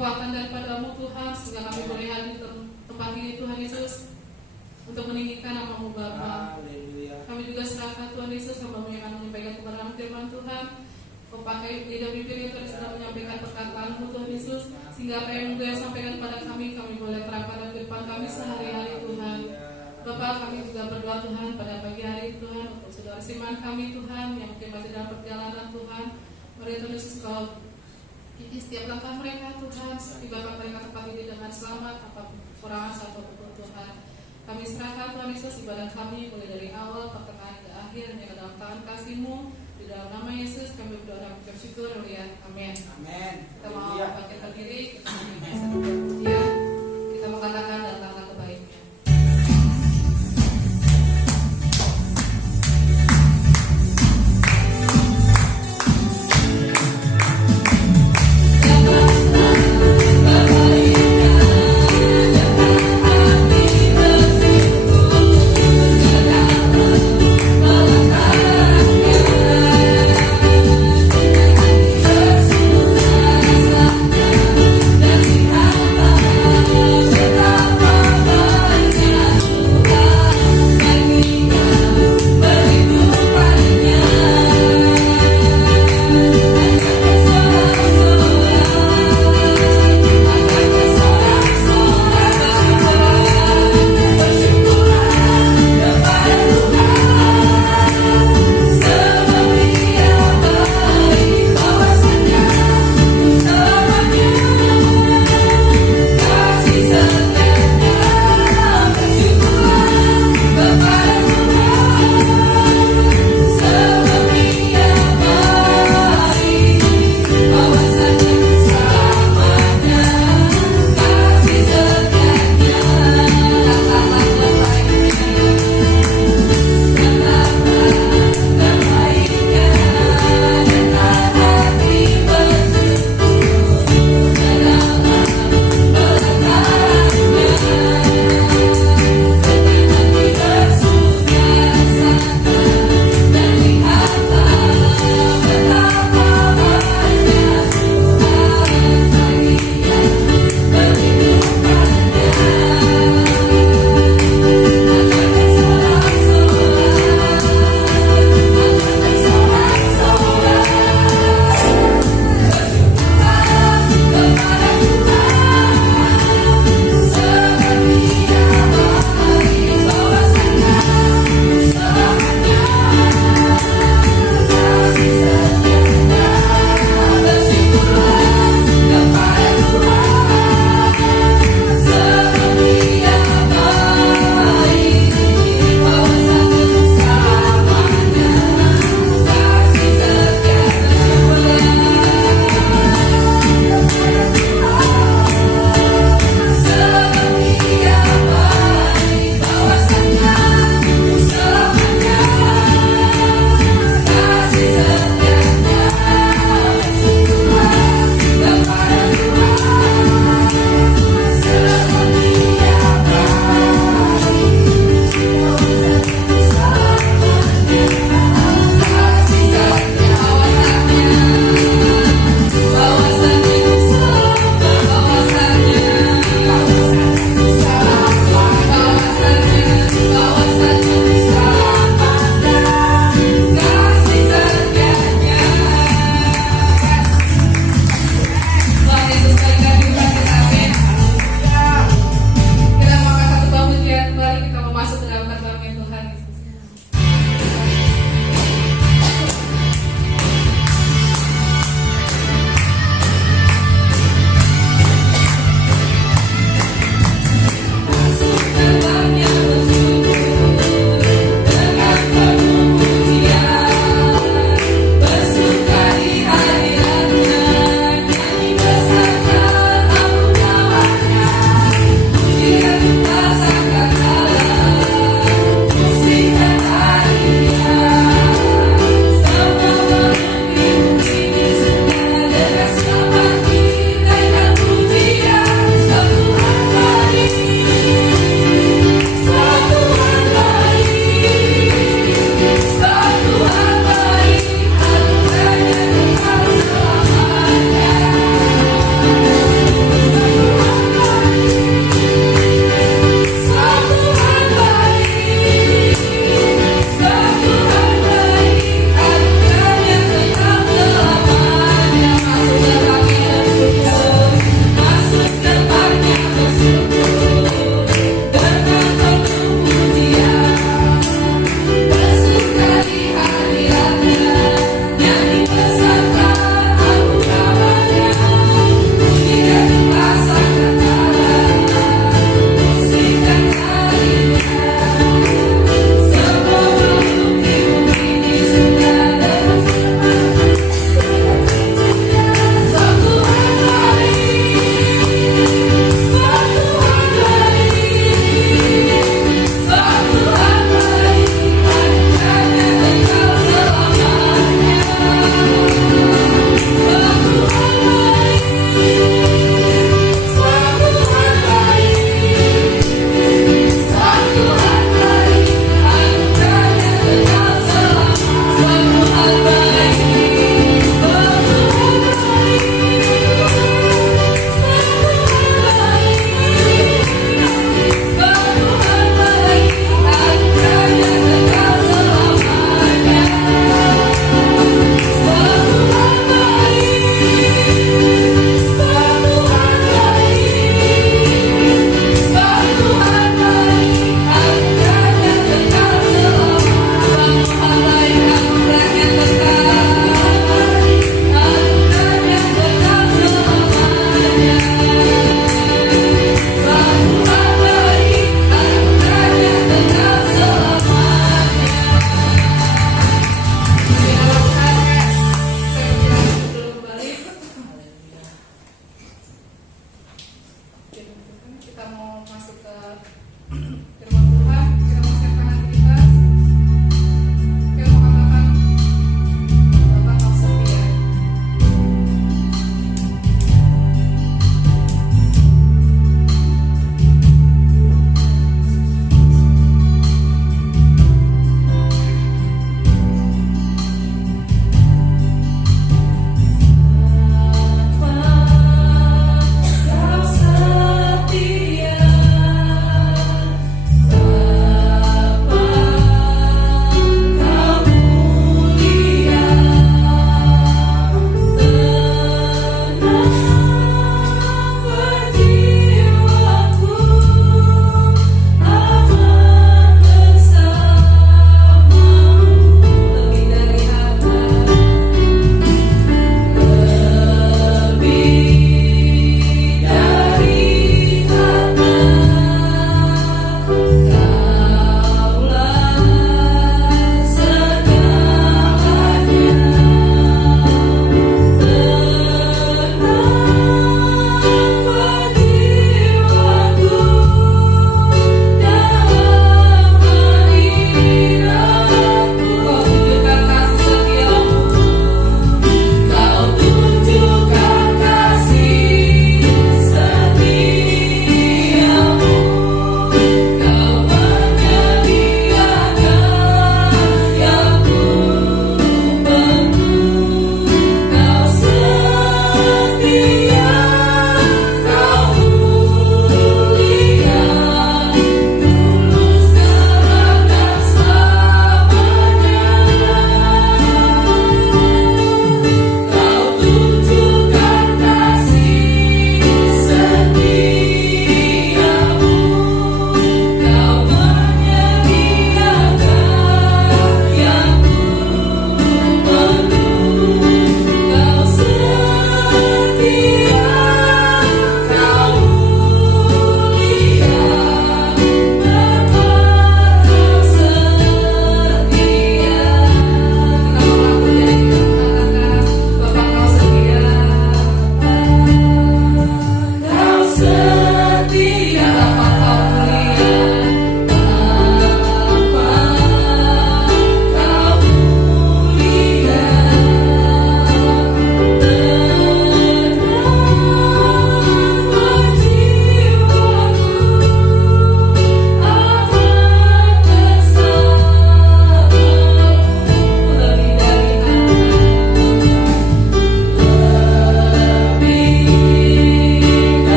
kekuatan daripada-Mu Tuhan, sehingga kami boleh hadir di tempat ini Tuhan Yesus untuk meninggikan nama-Mu Bapa. Kami juga serahkan Tuhan Yesus, hamba-Mu yang akan menyampaikan kebenaran firman Tuhan. Kau pakai lidah bibir yang Tuhan sedang menyampaikan perkataan-Mu Tuhan Yesus, sehingga apa yang Tuhan sampaikan kepada kami boleh terapkan dalam kehidupan kami sehari-hari Tuhan. Bapak, kami juga berdoa Tuhan pada pagi hari Tuhan untuk saudara Siman kami Tuhan yang mungkin masih dalam perjalanan Tuhan. Mari Tuhan Yesus Kau ikuti setiap langkah mereka Tuhan, seperti Bapak mereka tempat ini dengan selamat, apa kekurangan atau Tuhan. Kami serahkan Tuhan Yesus ibadah kami mulai dari awal pertengahan ke akhir hanya ke dalam tangan kasih-Mu. Di dalam nama Yesus kami berdoa dan bersyukur ya. Amin. Amin. Kita mau bangkit berdiri, kita menyembah, kita mengatakan datanglah kebaikan. Terima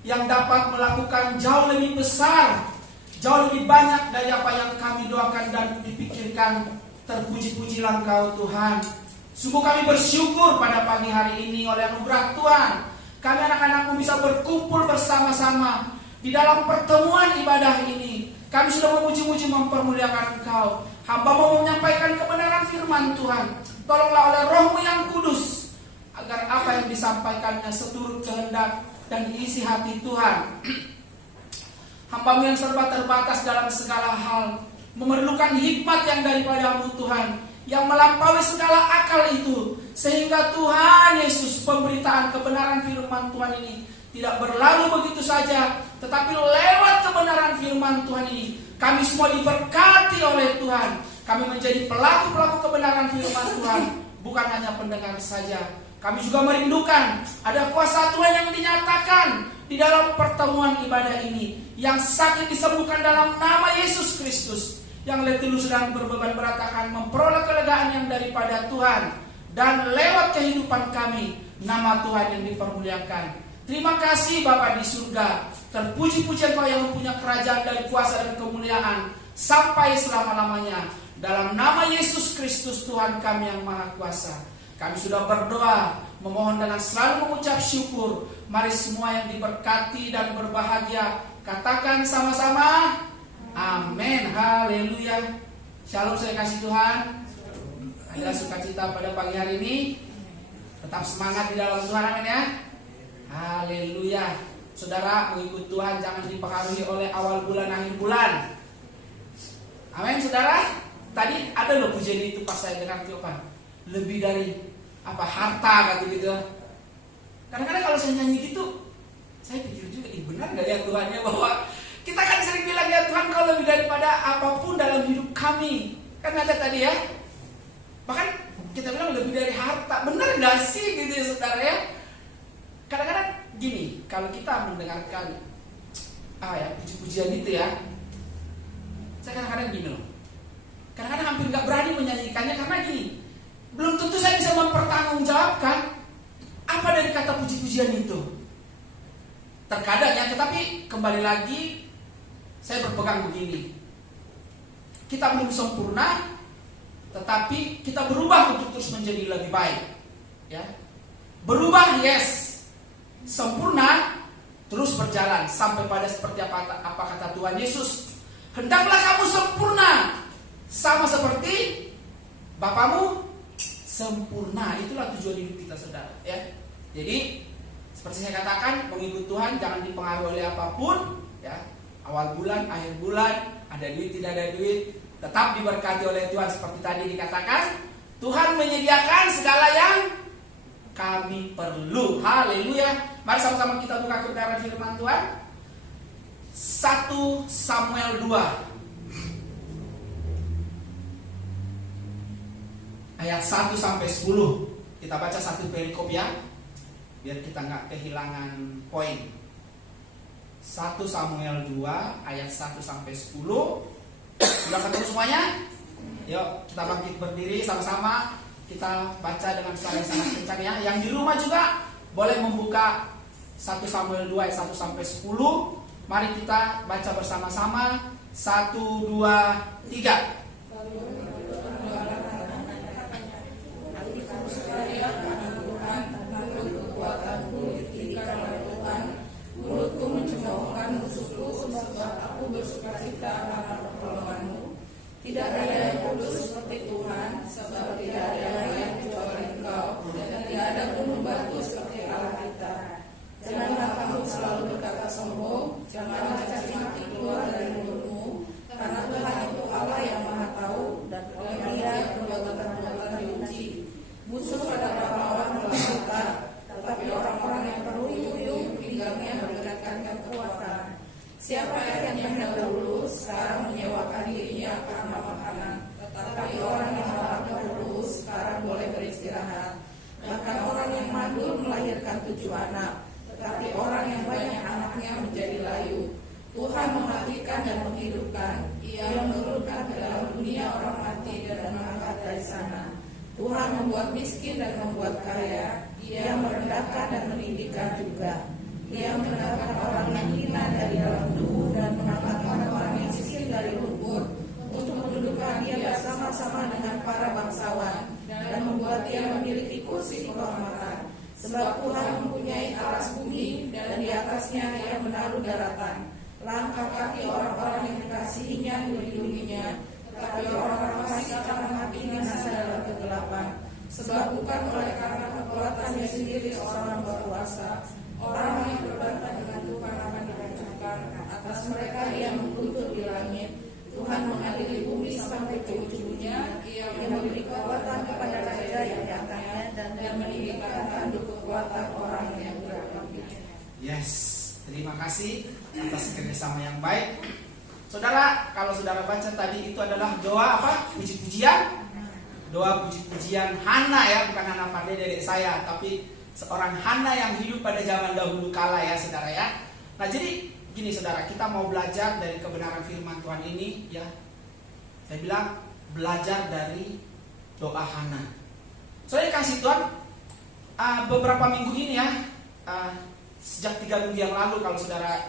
yang dapat melakukan jauh lebih besar, jauh lebih banyak dari apa yang kami doakan dan dipikirkan. Terpuji-pujilah Engkau Tuhan. Sungguh kami bersyukur pada pagi hari ini oleh anugerah Tuhan, kami anak-anakmu bisa berkumpul bersama-sama di dalam pertemuan ibadah ini. Kami sudah memuji-muji mempermuliakan Engkau. Hamba mau menyampaikan kebenaran firman Tuhan. Tolonglah oleh Roh-Mu yang kudus, agar apa yang disampaikannya seturut kehendak dan isi hati Tuhan. Hamba-Mu yang serba terbatas dalam segala hal, memerlukan hikmat yang daripada-Mu Tuhan, yang melampaui segala akal itu, sehingga Tuhan Yesus, pemberitaan kebenaran firman Tuhan ini tidak berlalu begitu saja, tetapi lewat kebenaran firman Tuhan ini kami semua diberkati oleh Tuhan. Kami menjadi pelaku-pelaku kebenaran firman Tuhan, bukan hanya pendengar saja. Kami juga merindukan ada kuasa Tuhan yang dinyatakan di dalam pertemuan ibadah ini. Yang sakit disembuhkan dalam nama Yesus Kristus. Yang letih sedang berbeban berat akan memperoleh kelegaan yang daripada Tuhan. Dan lewat kehidupan kami, nama Tuhan yang dipermuliakan. Terima kasih Bapa di surga. Terpuji-puji Engkau yang mempunyai kerajaan dan kuasa dan kemuliaan sampai selama-lamanya. Dalam nama Yesus Kristus Tuhan kami yang Maha Kuasa, kami sudah berdoa, memohon dengan selalu mengucap syukur. Mari semua yang diberkati dan berbahagia katakan sama-sama amin. Haleluya. Shalom, saya kasih Tuhan. Ada sukacita pada pagi hari ini. Tetap semangat di dalam Tuhan, amin ya. Haleluya. Saudara, mengikut Tuhan jangan dipengaruhi oleh awal bulan, akhir bulan. Amin saudara. Tadi ada loh pujian itu pas saya dengar Tiopan. Lebih dari harta gitu. Kadang-kadang kalau saya nyanyi gitu, saya pikir juga, benar gak ya Tuhan ya, bahwa kita kan sering bilang ya Tuhan kau lebih daripada apapun dalam hidup kami. Kan ada tadi ya. Bahkan kita bilang lebih dari harta. Benar gak sih gitu ya saudara ya. Kadang-kadang gini, kalau kita mendengarkan puji-pujian itu ya, saya kadang-kadang gini loh. Kadang-kadang hampir gak berani menyanyikannya karena gini, belum tentu saya bisa mempertanggungjawabkan apa dari kata puji-pujian itu. Terkadang ya, tetapi kembali lagi saya berpegang begini. Kita belum sempurna, tetapi kita berubah untuk terus menjadi lebih baik. Ya. Berubah yes. Sempurna terus berjalan sampai pada seperti apa kata Tuhan Yesus. Hendaklah kamu sempurna sama seperti Bapamu sempurna. Itulah tujuan hidup kita saudara ya. Jadi seperti saya katakan, mengikut Tuhan jangan dipengaruhi oleh apapun ya. Awal bulan, akhir bulan, ada duit tidak ada duit, tetap diberkati oleh Tuhan. Seperti tadi dikatakan, Tuhan menyediakan segala yang kami perlu. Haleluya. Mari sama-sama kita buka kebenaran firman Tuhan. 1 Samuel 2 ayat 1 sampai 10. Kita baca satu perikop ya, biar kita nggak kehilangan poin. 1 Samuel 2 ayat 1 sampai 10. Sudah ketemu semuanya? Yuk kita bangkit berdiri sama-sama. Kita baca dengan suara yang sangat kencang ya. Yang di rumah juga boleh membuka 1 Samuel 2 ayat 1 sampai 10. Mari kita baca bersama-sama. 1, 2, 3. Mulutku mencemoohkan musuhku, sebab aku bersukacita karena pertolonganmu. Tidak ada yang kudus seperti Tuhan, sebab tidak ada yang kecuali Engkau, dan tidak ada pun membantu seperti Allah kita. Janganlah kamu selalu berkata sombong, janganlah caci maki keluar dari mulutmu, karena Tuhan itu Allah yang Maha Tahu, dan oleh Dia perbuatan-perbuatan diuji. Musuh pada pahlawan melangkah, tetapi orang-orang yang terluyuh pinggangnya mendekatkan kekuatan. Siapa yang dahulu sekarang menyewakan dirinya karena makanan, tetapi orang yang lapar dahulu sekarang boleh beristirahat. Bahkan orang yang mandul melahirkan 7 anak, tetapi orang yang banyak anaknya menjadi layu. Tuhan mematikan dan menghidupkan, Ia menurunkan ke dalam dunia orang mati dan mengangkat dari sana. Tuhan membuat miskin dan membuat kaya, Ia merendahkan dan meninggikan juga. Dia mendatangkan orang yang hina dari dalam tubuh dan mengangkatkan orang yang miskin dari lumpur, untuk mendudukkan dia bersama-sama dengan para bangsawan, dan membuat dia memiliki kursi kehormatan. Sebab Tuhan mempunyai alas bumi, dan di atasnya ia menaruh daratan. Langkah kaki orang-orang yang dikasihinya melindunginya, tetapi orang-orang fasik akan mati binasa dalam kegelapan. Sebab bukan oleh karena kekuatannya sendiri seorang berkuasa. Orang yang berbantah dengan Tuhan akan dihancurkan. Atas mereka ia mengkutuk di langit. Tuhan mengadili bumi sampai ke ujungnya. Ia memberi kekuatan kepada raja yang diangkatnya, dan meninggikan tanduk kekuatan orang yang berakhlak. Yes, terima kasih atas kerjasama yang baik. Saudara, kalau saudara baca tadi itu adalah doa apa? Puji-pujian. Doa puji-pujian Hana ya, bukan Hana Fadli dedek saya, tapi seorang Hana yang hidup pada zaman dahulu kala ya saudara ya. Nah jadi gini saudara, kita mau belajar dari kebenaran firman Tuhan ini ya. Saya bilang belajar dari doa Hana. Soalnya kasih Tuhan beberapa minggu ini ya, sejak 3 minggu yang lalu kalau saudara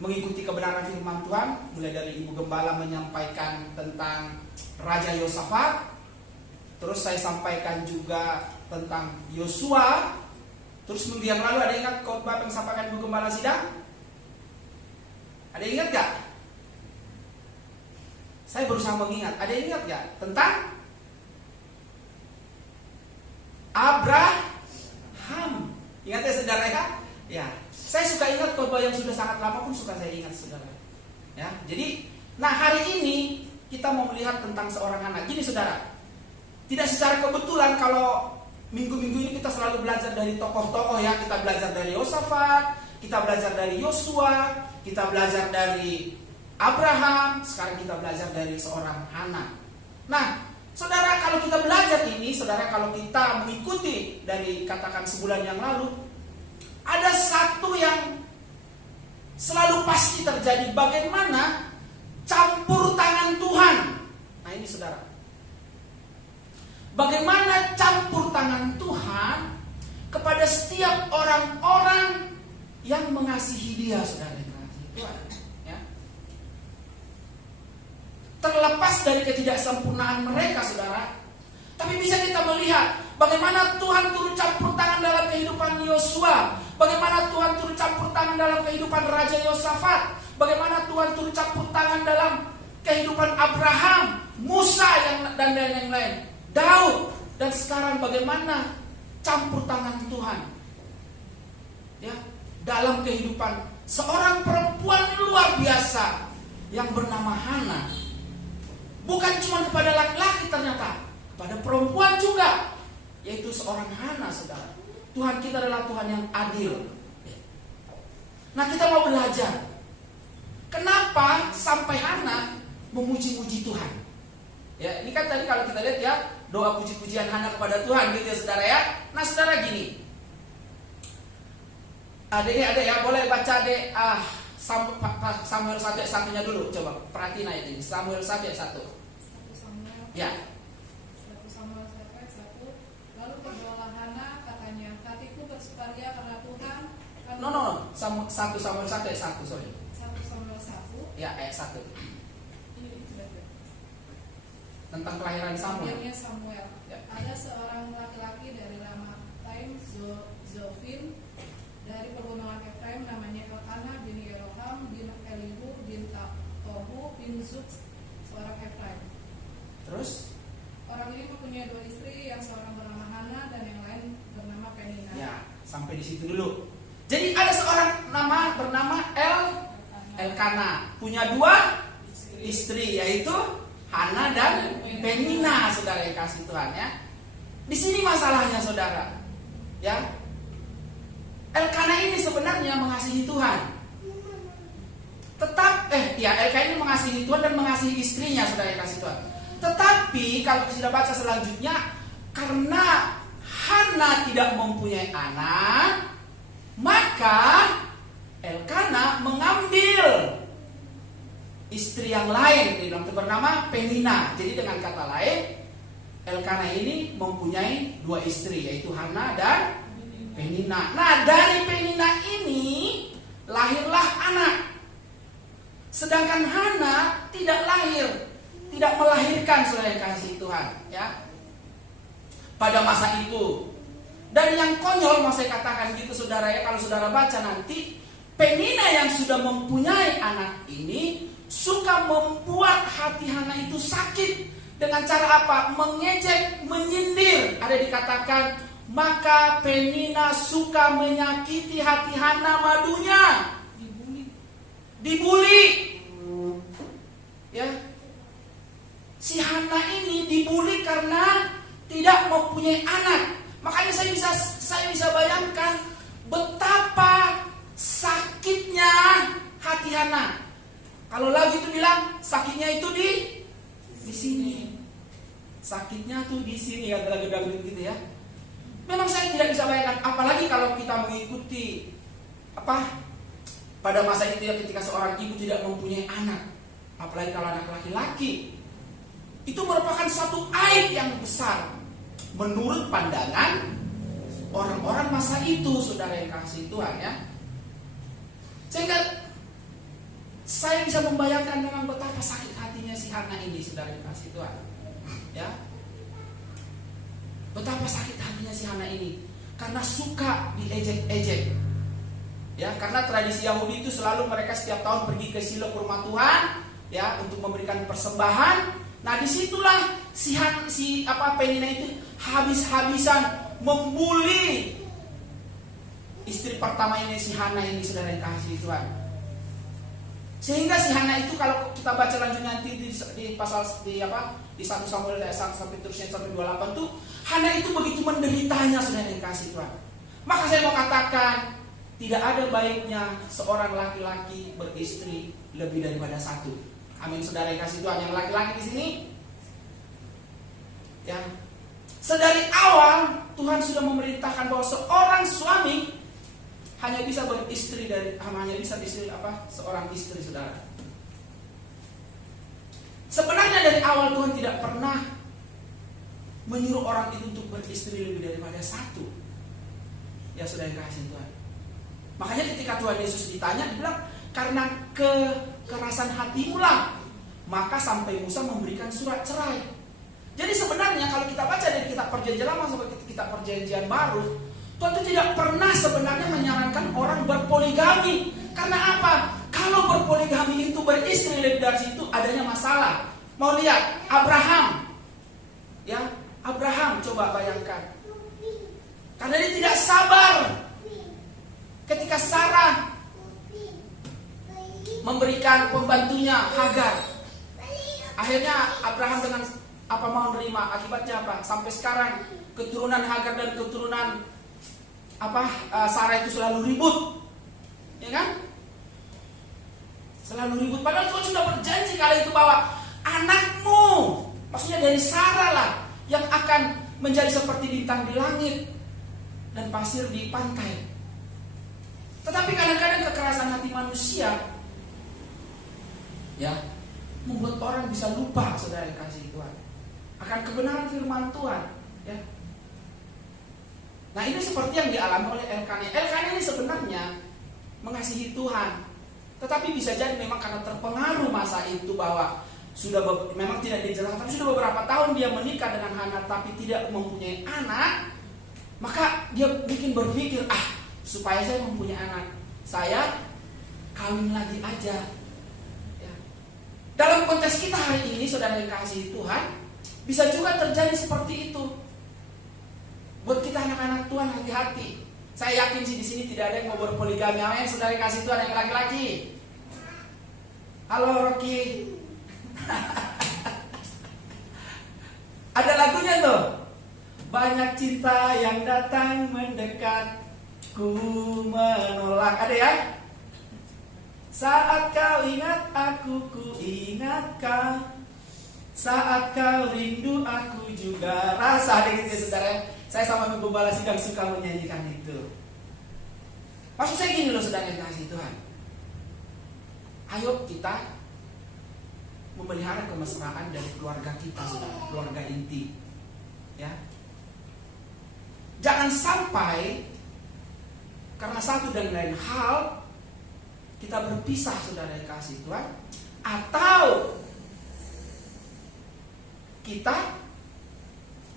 mengikuti kebenaran firman Tuhan, mulai dari Ibu Gembala menyampaikan tentang Raja Yosafat, terus saya sampaikan juga tentang Yosua. Terus minggu yang lalu ada ingat khotbah yang disampaikan Ibu Gembala Sidang? Ada ingat gak? Saya berusaha mengingat. Ada ingat gak tentang Abraham? Ingat ya saudara ya? Ya, saya suka ingat khotbah yang sudah sangat lama pun suka saya ingat saudara. Ya, jadi, nah hari ini kita mau melihat tentang seorang anak. Gini saudara, tidak secara kebetulan kalau minggu-minggu ini kita selalu belajar dari tokoh-tokoh ya. Kita belajar dari Yosafat, kita belajar dari Yosua, kita belajar dari Abraham, sekarang kita belajar dari seorang Hana. Nah, saudara kalau kita belajar ini, saudara kalau kita mengikuti dari katakan sebulan yang lalu, ada satu yang selalu pasti terjadi, bagaimana campur tangan Tuhan. Nah ini saudara, bagaimana campur tangan Tuhan kepada setiap orang-orang yang mengasihi Dia, saudara. Tuhan, ya. Terlepas dari ketidaksempurnaan mereka, saudara, tapi bisa kita melihat bagaimana Tuhan turut campur tangan dalam kehidupan Yosua, bagaimana Tuhan turut campur tangan dalam kehidupan Raja Yosafat, bagaimana Tuhan turut campur tangan dalam kehidupan Abraham, Musa dan yang lain, Daud, dan sekarang bagaimana campur tangan Tuhan ya dalam kehidupan seorang perempuan luar biasa yang bernama Hana. Bukan cuma kepada laki-laki ternyata, kepada perempuan juga, yaitu seorang Hana, saudara. Tuhan kita adalah Tuhan yang adil. Nah kita mau belajar kenapa sampai Hana memuji-muji Tuhan. Ya, ini kan tadi kalau kita lihat ya, doa puji-pujian Hana kepada Tuhan gitu ya saudara ya. Nah saudara gini, ada ya, boleh baca deh Samuel 1 ayat 1-nya dulu, coba perhatiin ayat ini. Samuel 1 ayat 1. Ya. 1 Samuel 1 ayat 1. Lalu berdoalah Hana, katanya, hatiku bersukaria karena Tuhan. No. 1 Samuel 1 ayat 1, sorry. 1 Samuel 1. Ya, ayat 1. Ini Tentang kelahiran Samuel. Samuel. Ya. Ada seorang laki-laki dari Ramataim Zofim, dari pegunungan Efraim, namanya Elkanah bin Yeroham bin Elihu bin Tohu bin Zuk, seorang Efraim. Terus? Orang ini mempunyai 2 istri, yang seorang bernama Hana dan yang lain bernama Penina. Ya, sampai di situ dulu. Jadi ada seorang bernama Elkanah, punya 2 istri, yaitu Hana dan Penina, saudara yang kasih Tuhan ya. Di sini masalahnya saudara, ya. Elkanah ini sebenarnya mengasihi Tuhan. Elkanah ini mengasihi Tuhan dan mengasihi istrinya, saudara yang kasih Tuhan. Tetapi kalau kita baca selanjutnya, karena Hana tidak mempunyai anak, maka Elkanah mengambil istri yang lain yang bernama Penina. Jadi dengan kata lain, Elkanah ini mempunyai 2 istri, yaitu Hana dan Penina. Nah, dari Penina ini lahirlah anak. Sedangkan Hana tidak lahir, tidak melahirkan, saudara yang kasih Tuhan, ya. Pada masa itu. Dan yang konyol mau saya katakan gitu, saudara ya, kalau saudara baca nanti, Penina yang sudah mempunyai anak ini suka membuat hati Hana itu sakit dengan cara apa? Mengejek, menyindir. Ada dikatakan, maka Penina suka menyakiti hati Hana madunya. Dibuli. Ya. Si Hana ini dibuli karena tidak mempunyai anak. Makanya saya bisa bayangkan betapa sakitnya hati Hana. Kalau lagi itu bilang sakitnya itu di sini. Sakitnya tuh di sini, ya, lagu gitu ya. Memang saya tidak bisa bayangkan, apalagi kalau kita mengikuti pada masa itu ya, ketika seorang ibu tidak mempunyai anak, apalagi kalau anak laki-laki, itu merupakan suatu aib yang besar menurut pandangan orang-orang masa itu, saudara yang kasih Tuhan ya. Sehingga saya bisa membayangkan memang betapa sakit hatinya si Hana ini, saudara yang kasih Tuhan ya. Betapa sakit hatinya si Hana ini karena suka diejek-ejek. Ya, karena tradisi Yahudi itu selalu mereka setiap tahun pergi ke Shilo ke rumah Tuhan ya untuk memberikan persembahan. Nah, disitulah si Penina itu habis-habisan membuli istri pertama ini, si Hana ini, saudara yang kasih Tuhan. Sehingga si Hana itu kalau kita baca lanjutnya nanti di pasal di 1 Samuel ayat 1 sampai terusnya sampai 28 tuh, Hana itu begitu menderitanya, saudara yang kasih Tuhan. Maka saya mau katakan, tidak ada baiknya seorang laki-laki beristri lebih daripada satu. Amin, saudara yang kasih Tuhan. Yang laki-laki di sini, ya, sedari awal Tuhan sudah memerintahkan bahwa seorang suami hanya bisa beristri seorang istri, saudara. Sebenarnya dari awal Tuhan tidak pernah menyuruh orang itu untuk beristri lebih daripada satu. Ya, saudara yang kasih Tuhan. Makanya ketika Tuhan Yesus ditanya, dibilang karena kekerasan hatimu lah, maka sampai Musa memberikan surat cerai. Jadi sebenarnya kalau kita baca dari kitab Perjanjian Lama sampai kitab Perjanjian Baru, Tuhan itu tidak pernah sebenarnya menyarankan orang berpoligami. Karena apa? Kalau berpoligami itu beristri lebih dari situ, adanya masalah. Mau lihat Abraham, ya, Abraham coba bayangkan. Karena dia tidak sabar ketika Sarah memberikan pembantunya Hagar. Akhirnya Abraham dengan mau nerima, akibatnya apa? Sampai sekarang keturunan Hagar dan keturunan Sarah itu selalu ribut, ya kan? Selalu ribut. Padahal Tuhan sudah berjanji kali itu bahwa anakmu, maksudnya dari Sarah lah, yang akan menjadi seperti bintang di langit dan pasir di pantai. Tetapi kadang-kadang kekerasan hati manusia, ya, membuat orang bisa lupa, saudara yang kasih Tuhan, akan kebenaran firman Tuhan, ya. Nah, ini seperti yang dialami oleh Elkanah. Elkanah ini sebenarnya mengasihi Tuhan, tetapi bisa jadi memang karena terpengaruh masa itu bahwa memang tidak dijelaskan, tapi sudah beberapa tahun dia menikah dengan Hana tapi tidak mempunyai anak, maka dia bikin berpikir, supaya saya mempunyai anak, saya kawin lagi aja. Ya. Dalam konteks kita hari ini, saudara yang kasih Tuhan, bisa juga terjadi seperti itu. Buat kita anak-anak Tuhan, hati-hati. Saya yakin sih di sini tidak ada yang mau berpoligami. Amin, saudara yang kasih Tuhan yang laki-laki. Halo Rocky. Ada lagunya tuh. Banyak cinta yang datang mendekat, ku menolak. Ada ya? Saat kau ingat aku, ku ingat kau. Saat kau rindu, aku juga rasa. Ada gitu ya, saudara. Saya sama Ibu Bala sedang suka menyanyikan itu. Maksud saya gini loh, saudara yang kasih Tuhan. Ayo kita memelihara kemesraan dari keluarga kita, saudara, keluarga inti. Ya. Jangan sampai karena satu dan lain hal kita berpisah, saudara yang kasih Tuhan, atau kita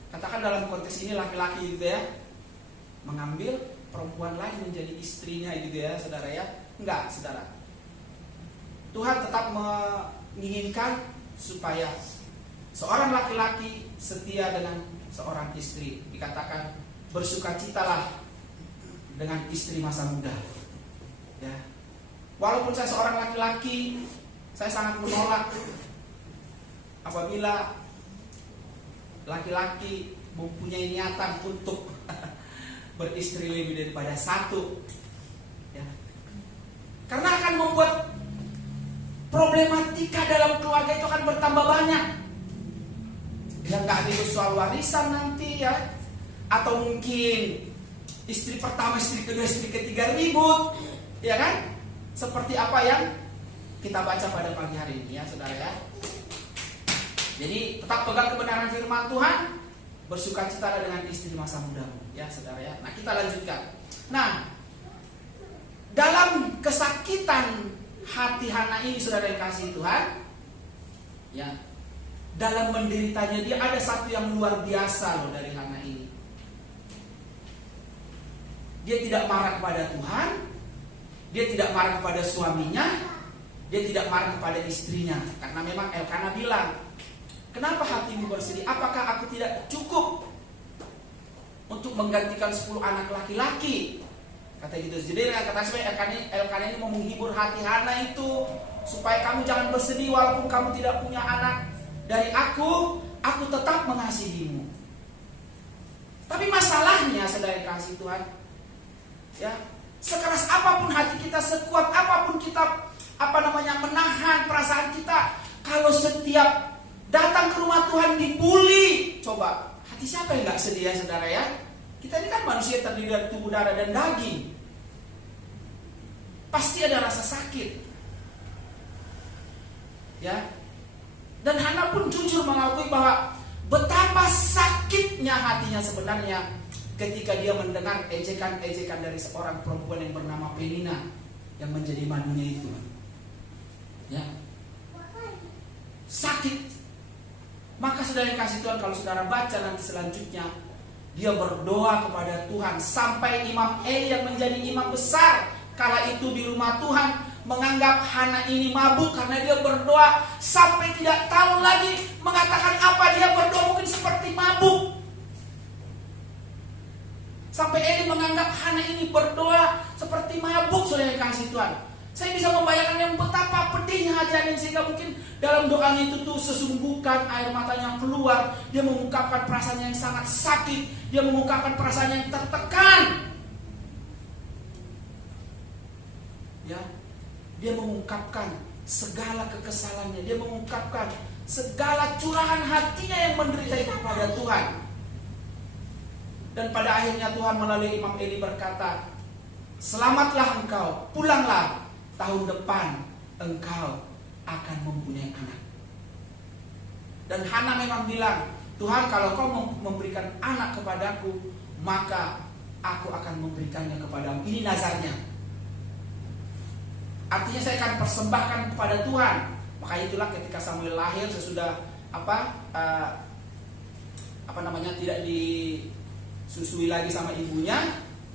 katakan dalam konteks ini laki-laki gitu ya, mengambil perempuan lain menjadi istrinya gitu ya, saudara ya. Enggak, saudara. Tuhan tetap menginginkan supaya seorang laki-laki setia dengan seorang istri. Dikatakan bersukacitalah dengan istri masa muda. Ya. Walaupun saya seorang laki-laki, saya sangat menolak apabila laki-laki mempunyai niatan untuk beristri lebih daripada satu, ya. Karena akan membuat problematika dalam keluarga itu akan bertambah banyak. Yang nggak ribut soal warisan nanti ya, atau mungkin istri pertama, istri kedua, istri ketiga ribut, ya kan? Seperti apa yang kita baca pada pagi hari ini ya, saudara ya. Jadi tetap pegang kebenaran firman Tuhan, bersukacitalah dengan istri masa mudamu, ya saudara ya. Nah, kita lanjutkan. Nah, dalam kesakitan hati Hana ini, saudara yang kasih Tuhan, ya, dalam menderitanya dia ada satu yang luar biasa loh dari Hana ini. Dia tidak marah kepada Tuhan, dia tidak marah kepada suaminya, dia tidak marah kepada istrinya, karena memang Elkana bilang, kenapa hatimu bersedih? Apakah aku tidak cukup untuk menggantikan 10 anak laki-laki? Kata gitu. Jadi kata saya Elkana ini mau menghibur hati Hana itu, supaya kamu jangan bersedih walaupun kamu tidak punya anak dari aku tetap mengasihimu. Tapi masalahnya, saudara yang kasih Tuhan, ya, sekeras apapun hati kita, sekuat apapun kita menahan perasaan kita, kalau setiap datang ke rumah Tuhan dibully, coba hati siapa yang gak sedih ya, saudara ya? Kita ini kan manusia terdiri dari tubuh, darah dan daging. Pasti ada rasa sakit, ya. Dan Hana pun jujur mengakui bahwa betapa sakitnya hatinya sebenarnya ketika dia mendengar ejekan-ejekan dari seorang perempuan yang bernama Penina yang menjadi madunya itu, ya. Sakit. Maka saudara yang kasih Tuhan, kalau saudara baca nanti selanjutnya, dia berdoa kepada Tuhan sampai Imam Eli yang menjadi imam besar kala itu di rumah Tuhan menganggap Hana ini mabuk karena dia berdoa sampai tidak tahu lagi mengatakan apa. Dia berdoa mungkin seperti mabuk. Sampai Eli menganggap Hana ini berdoa seperti mabuk, saudara yang kasih Tuhan. Saya bisa membayangkan yang betapa pedihnya hati Hana, sehingga mungkin dalam doanya itu tuh sesungguhkan air matanya keluar. Dia mengungkapkan perasaan yang sangat sakit. Dia mengungkapkan perasaan yang tertekan. Ya, dia mengungkapkan segala kekesalannya. Dia mengungkapkan segala curahan hatinya yang menderita itu kepada Tuhan. Dan pada akhirnya Tuhan melalui Imam Eli berkata, selamatlah engkau, pulanglah, tahun depan engkau akan mempunyai anak. Dan Hana memang bilang, Tuhan, kalau kau memberikan anak kepadaku, maka aku akan memberikannya kepadamu. Ini nazarnya. Artinya saya akan persembahkan kepada Tuhan. Maka itulah ketika Samuel lahir sesudah tidak disusui lagi sama ibunya,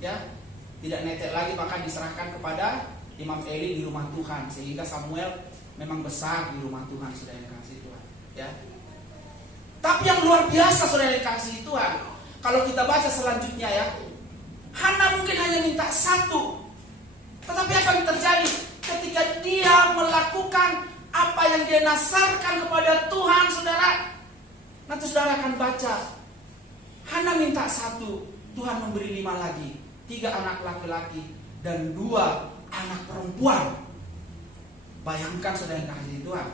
ya, tidak netek lagi, maka diserahkan kepada Imam Eli di rumah Tuhan, sehingga Samuel memang besar di rumah Tuhan, saudara yang kasih Tuhan, ya. Tapi yang luar biasa, saudara yang kasih Tuhan, kalau kita baca selanjutnya ya, Hana mungkin hanya minta satu, tetapi apa yang terjadi ketika dia melakukan apa yang dia nasarkan kepada Tuhan, saudara? Nanti saudara akan baca, Hana minta satu, Tuhan memberi 5 lagi, 3 anak laki-laki dan 2 anak perempuan. Bayangkan saudara yang kasih Tuhan,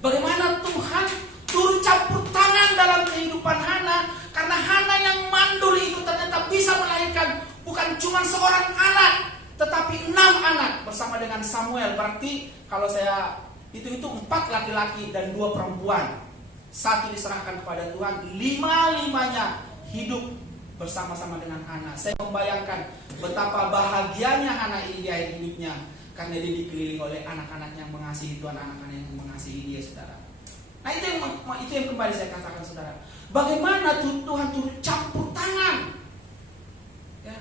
bagaimana Tuhan turut campur tangan dalam kehidupan Hana, karena Hana yang mandul itu ternyata bisa melahirkan bukan cuma seorang anak, tetapi 6 anak bersama dengan Samuel. Berarti kalau saya itu 4 laki-laki dan 2 perempuan. 1 diserahkan kepada Tuhan, 5-5-nya hidup bersama-sama dengan Hana. Saya membayangkan betapa bahagianya Hana ini di akhir hidupnya, karena dia dikelilingi oleh anak-anak yang mengasihi Tuhan, anak-anak yang mengasihi dia, saudara. Nah itu yang kembali saya katakan, saudara. Bagaimana Tuhan turut campur tangan, ya,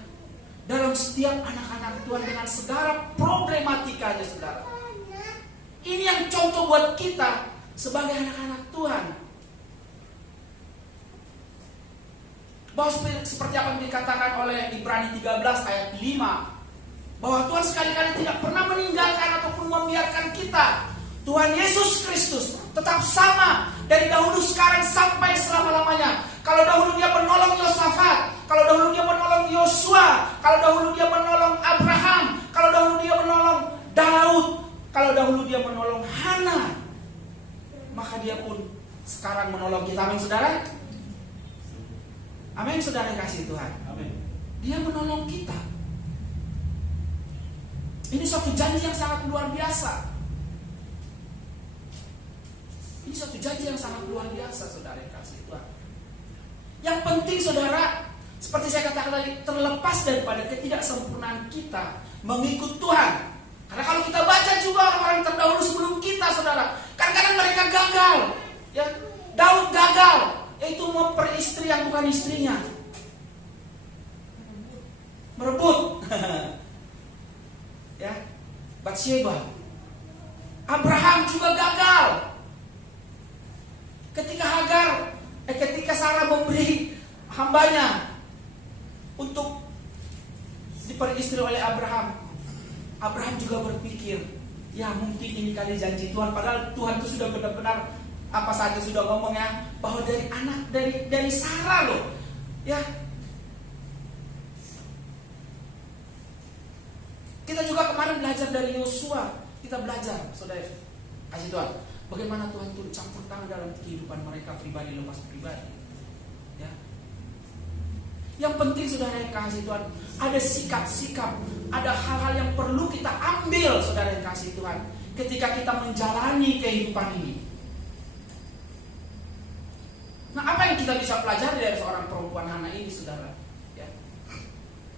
dalam setiap anak-anak Tuhan dengan segala problematikanya, saudara. Ini yang contoh buat kita sebagai anak-anak Tuhan. Bahwa seperti apa yang dikatakan oleh Ibrani 13 ayat 5, bahwa Tuhan sekali-kali tidak pernah meninggalkan ataupun membiarkan kita. Tuhan Yesus Kristus tetap sama dari dahulu, sekarang, sampai selama-lamanya. Kalau dahulu dia menolong Yosafat, kalau dahulu dia menolong Yosua, kalau dahulu dia menolong Abraham, kalau dahulu dia menolong Daud, kalau dahulu dia menolong Hana, maka dia pun sekarang menolong kita. Amin, saudara. Amin, saudara yang kasih Tuhan. Amin. Dia menolong kita. Ini suatu janji yang sangat luar biasa. Ini suatu janji yang sangat luar biasa, saudara yang kasih Tuhan. Yang penting, saudara, seperti saya katakan tadi, terlepas daripada ketidaksempurnaan kita mengikut Tuhan. Karena kalau kita baca juga orang-orang terdahulu sebelum kita, saudara, kadang-kadang mereka gagal. Ya, Daud gagal, yaitu memperistri yang bukan istrinya, merebut ya, Batsheba. Abraham juga gagal ketika Sarah memberi hambanya untuk diperistri oleh Abraham. Abraham juga berpikir, ya mungkin ini kali janji Tuhan. Padahal Tuhan itu sudah benar-benar apa saja sudah ngomong, ya, bahwa dari anak dari Sarah loh, ya. Kita juga kemarin belajar dari Yosua, kita belajar, saudara kasih Tuhan, bagaimana Tuhan turut campur tangan dalam kehidupan mereka pribadi lepas pribadi, ya. Yang penting, saudara yang kasih Tuhan, ada sikap-sikap, ada hal-hal yang perlu kita ambil, saudara yang kasih Tuhan, ketika kita menjalani kehidupan ini. Nah, apa yang kita bisa pelajari dari seorang perempuan Hana ini, saudara? Ya.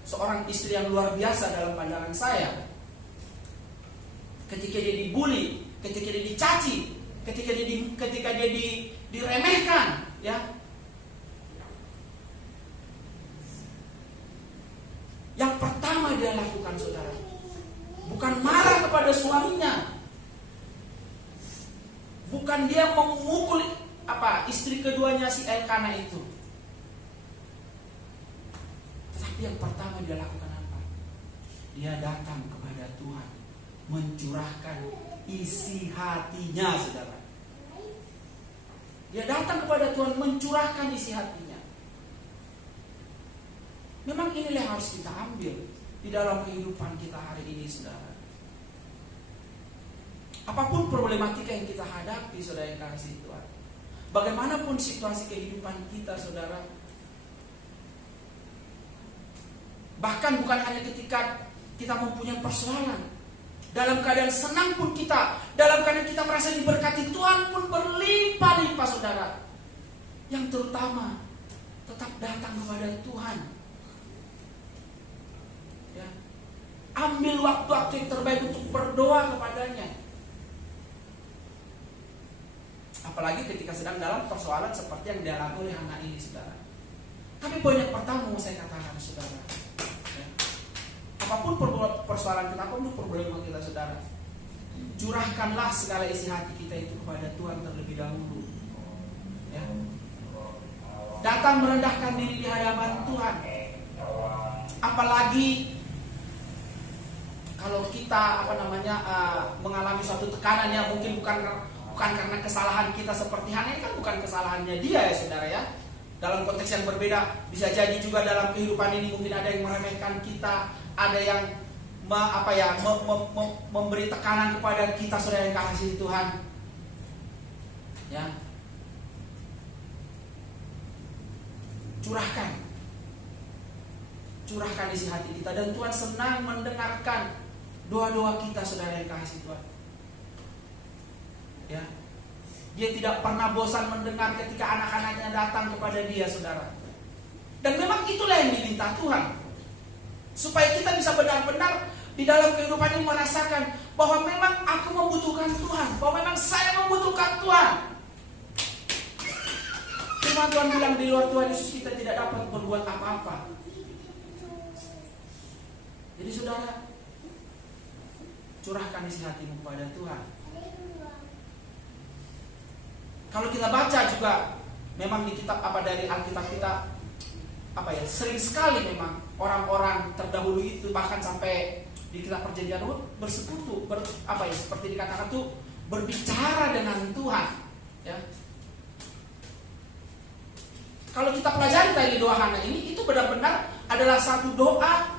Seorang istri yang luar biasa dalam pandangan saya. Ketika dia dibully, ketika dia dicaci, ketika dia diremehkan, ya. Yang pertama dia lakukan, saudara, bukan marah kepada suaminya, bukan dia memukul istri keduanya si Elkana itu, tetapi yang pertama dia lakukan apa? Dia datang kepada Tuhan, mencurahkan isi hatinya, saudara. Dia datang kepada Tuhan, mencurahkan isi hatinya. Memang inilah yang harus kita ambil di dalam kehidupan kita hari ini, saudara. Apapun problematika yang kita hadapi, saudara yang kasih Tuhan, bagaimanapun situasi kehidupan kita, saudara, bahkan bukan hanya ketika kita mempunyai persoalan, dalam keadaan senang pun kita, dalam keadaan kita merasa diberkati, Tuhan pun berlimpah-limpah, saudara. Yang terutama, tetap datang kepada Tuhan, ya. Ambil waktu-waktu yang terbaik untuk berdoa kepadanya. Apalagi ketika sedang dalam persoalan seperti yang dialami oleh anak ini, saudara. Tapi poin yang pertama mau saya katakan, saudara, ya, apapun persoalan kita, apapun problema kita, saudara, curahkanlah segala isi hati kita itu kepada Tuhan terlebih dahulu, ya. Datang merendahkan diri di hadapan Tuhan. Apalagi kalau kita mengalami suatu tekanan yang mungkin bukan karena kesalahan kita seperti Hana. Ini kan bukan kesalahannya dia, ya, saudara, ya. Dalam konteks yang berbeda, bisa jadi juga dalam kehidupan ini mungkin ada yang meremehkan kita, ada yang memberi tekanan kepada kita, saudara yang kasih Tuhan, ya. Curahkan isi hati kita, dan Tuhan senang mendengarkan doa-doa kita, saudara yang kasih Tuhan. Ya. Dia tidak pernah bosan mendengar ketika anak-anaknya datang kepada dia, saudara. Dan memang itulah yang diminta Tuhan. Supaya kita bisa benar-benar di dalam kehidupan ini merasakan bahwa memang aku membutuhkan Tuhan, bahwa memang saya membutuhkan Tuhan. Firman Tuhan bilang di luar Tuhan Yesus kita tidak dapat berbuat apa-apa. Jadi saudara, curahkan isi hatimu kepada Tuhan. Kalau kita baca juga, memang di kitab dari Alkitab kita, sering sekali memang orang-orang terdahulu itu bahkan sampai di kitab Perjanjian bersekutu, seperti dikatakan tuh berbicara dengan Tuhan. Ya. Kalau kita pelajari dari doa Hana ini, itu benar-benar adalah satu doa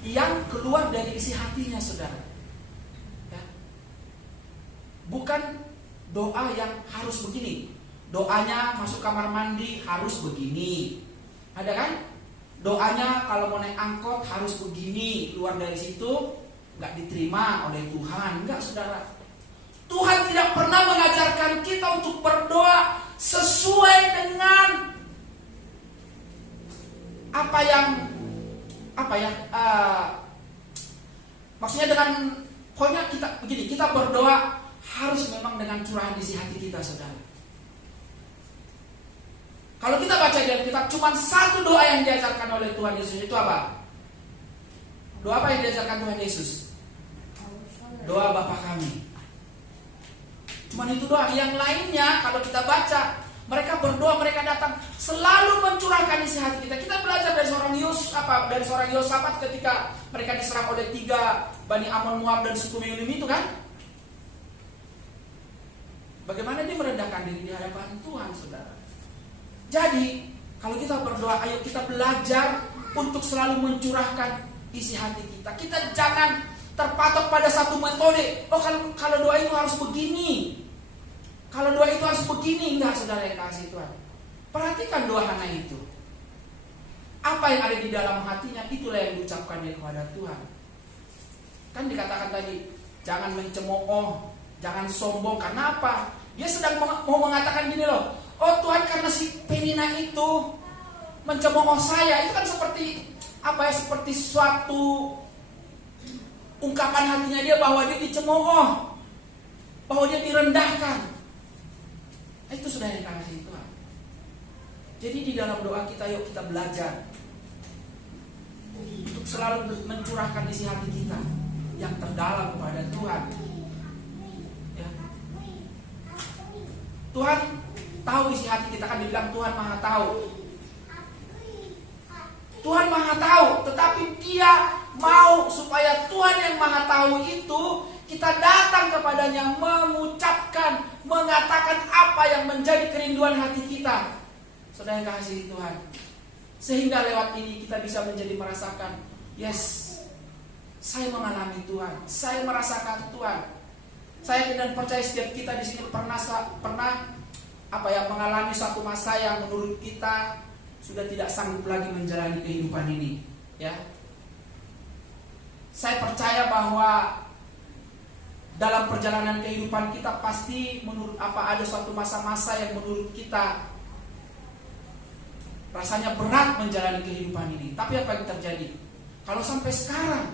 yang keluar dari isi hatinya, saudara. Ya. Bukan doa yang harus begini. Doanya masuk kamar mandi harus begini. Ada kan? Doanya kalau mau naik angkot harus begini. Keluar dari situ nggak diterima oleh Tuhan. Enggak, saudara. Tuhan tidak pernah mengajarkan kita untuk berdoa sesuai dengan maksudnya dengan pokoknya kita begini, kita berdoa harus memang dengan curahan isi hati kita, saudara. Kalau kita baca di Alkitab cuma satu doa yang diajarkan oleh Tuhan Yesus, itu apa? Doa apa yang diajarkan Tuhan Yesus? Doa Bapa kami. Cuma itu doa. Yang lainnya kalau kita baca, mereka berdoa, mereka datang selalu mencurahkan isi hati kita. Kita belajar dari seorang Yosafat ketika mereka diserang oleh 3 Bani Amon, Moab dan suku Meuniim itu kan? Bagaimana dia merendahkan diri di hadapan Tuhan, saudara. Jadi kalau kita berdoa, ayo kita belajar untuk selalu mencurahkan isi hati kita. Kita jangan terpatok pada satu metode. Oh, kalau doa itu harus begini. Kalau doa itu harus begini. Enggak, saudara yang kasih Tuhan. Perhatikan doa Hana itu. Apa yang ada di dalam hatinya, itulah yang diucapkan dia kepada Tuhan. Kan dikatakan tadi, jangan mencemooh, jangan sombong. Karena apa? Dia sedang mau mengatakan gini loh. Oh Tuhan, karena si Penina itu mencemooh saya. Itu kan seperti suatu ungkapan hatinya dia bahwa dia dicemooh, bahwa dia direndahkan. Itu sudah yang kasih Tuhan. Jadi di dalam doa kita, yuk kita belajar untuk selalu mencurahkan isi hati kita yang terdalam kepada Tuhan. Ya. Tuhan tahu isi hati kita, kan dibilang Tuhan Maha Tahu. Tuhan Maha Tahu, tetapi Dia mau supaya Tuhan yang Maha Tahu itu kita datang kepadanya, mengucapkan, mengatakan apa yang menjadi kerinduan hati kita. Saudara yang kasih Tuhan, sehingga lewat ini kita bisa menjadi merasakan, yes, saya mengalami Tuhan, saya merasakan Tuhan. Saya dan percaya setiap kita di sini pernah mengalami suatu masa yang menurut kita sudah tidak sanggup lagi menjalani kehidupan ini, ya. Saya percaya bahwa dalam perjalanan kehidupan kita pasti ada suatu masa-masa yang menurut kita rasanya berat menjalani kehidupan ini. Tapi apa yang terjadi? Kalau sampai sekarang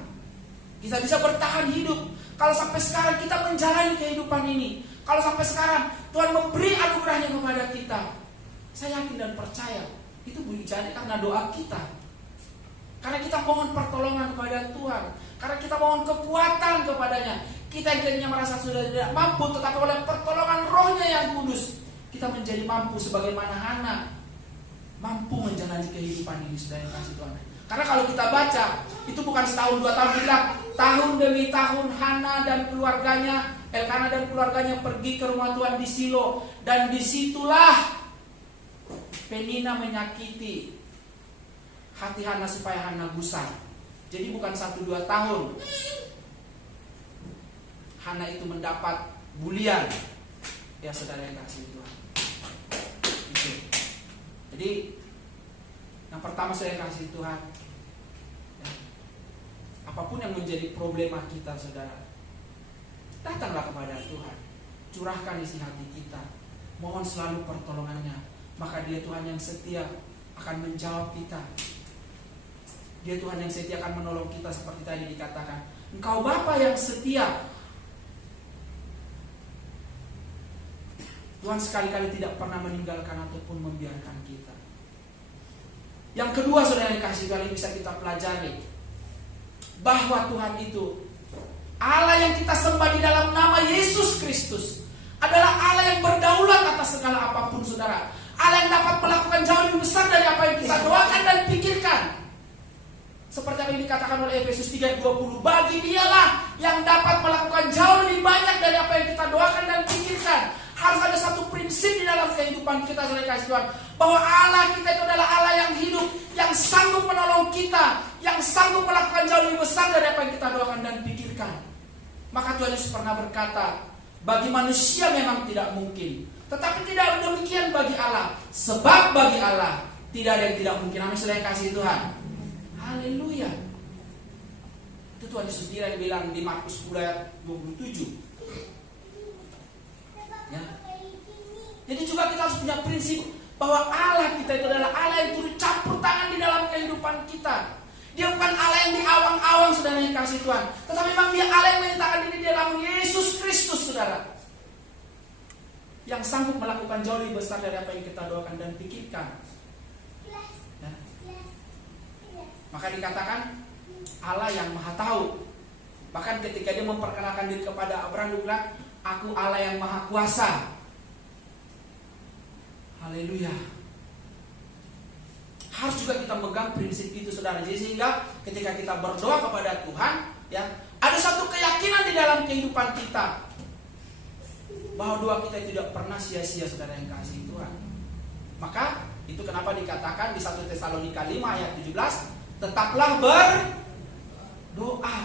kita bisa bertahan hidup, kalau sampai sekarang kita menjalani kehidupan ini, kalau sampai sekarang Tuhan memberi anugerahnya kepada kita, saya yakin dan percaya itu boleh jadi karena doa kita. Karena kita mohon pertolongan kepada Tuhan, karena kita mohon kekuatan kepadanya. Kita yang tadinya merasa sudah tidak mampu, tetapi oleh pertolongan Roh-Nya yang kudus, kita menjadi mampu sebagaimana Hana mampu menjalani kehidupan ini, saudara yang kasih Tuhan. Karena kalau kita baca, itu bukan setahun 2 tahun, bilang tahun demi tahun Hana dan keluarganya, Elkana dan keluarganya pergi ke rumah Tuhan di Silo, dan disitulah Penina menyakiti hati Hana supaya Hana gusar. Jadi bukan 1-2 tahun Hana itu mendapat bulian, ya saudara yang kasih Tuhan. Itu. Jadi yang pertama saya kasih Tuhan, ya, apapun yang menjadi problema kita, saudara, datanglah kepada Tuhan, curahkan isi hati kita, mohon selalu pertolongannya. Maka Dia Tuhan yang setia akan menjawab kita. Dia Tuhan yang setia akan menolong kita seperti tadi dikatakan. Engkau Bapa yang setia. Tuhan sekali-kali tidak pernah meninggalkan ataupun membiarkan kita. Yang kedua, saudara yang kasih Tuhan, bisa kita pelajari bahwa Tuhan itu Allah yang kita sembah di dalam nama Yesus Kristus adalah Allah yang berdaulat atas segala apapun, saudara. Allah yang dapat melakukan jauh lebih besar dari apa yang kita doakan dan pikirkan. Seperti yang dikatakan oleh Efesus 3:20, bagi Dialah yang dapat melakukan jauh lebih banyak dari apa yang kita doakan dan pikirkan. Harus ada satu prinsip di dalam kehidupan kita, saudara kasih Tuhan, bahwa Allah kita itu adalah Allah yang hidup, yang sanggup menolong kita, yang sanggup melakukan jauh lebih besar dari apa yang kita doakan dan pikirkan. Maka Tuhan Yesus pernah berkata, bagi manusia memang tidak mungkin, tetapi tidak demikian bagi Allah. Sebab bagi Allah tidak ada yang tidak mungkin. Amin, saudara kasih Tuhan. Haleluya. Itu Tuhan Yesus bilang di Markus 10 ayat 27. Ya. Jadi juga kita harus punya prinsip bahwa Allah kita itu adalah Allah yang turut campur tangan di dalam kehidupan kita. Dia bukan Allah yang di awang-awang, saudara yang kasih Tuhan, tetapi memang Dia Allah yang menyatakan diri di dalam Yesus Kristus, saudara, yang sanggup melakukan jauh lebih besar dari apa yang kita doakan dan pikirkan. Ya. Maka dikatakan Allah yang Maha Tahu. Bahkan ketika Dia memperkenalkan diri kepada Abraham, Dia bilang, Aku Allah yang Maha Kuasa. Haleluya. Harus juga kita megang prinsip itu, saudara. Jadi sehingga ketika kita berdoa kepada Tuhan, ya, ada satu keyakinan di dalam kehidupan kita bahwa doa kita tidak pernah sia-sia, saudara yang kasih Tuhan. Maka itu kenapa dikatakan di 1 Tesalonika 5 ayat 17, tetaplah berdoa.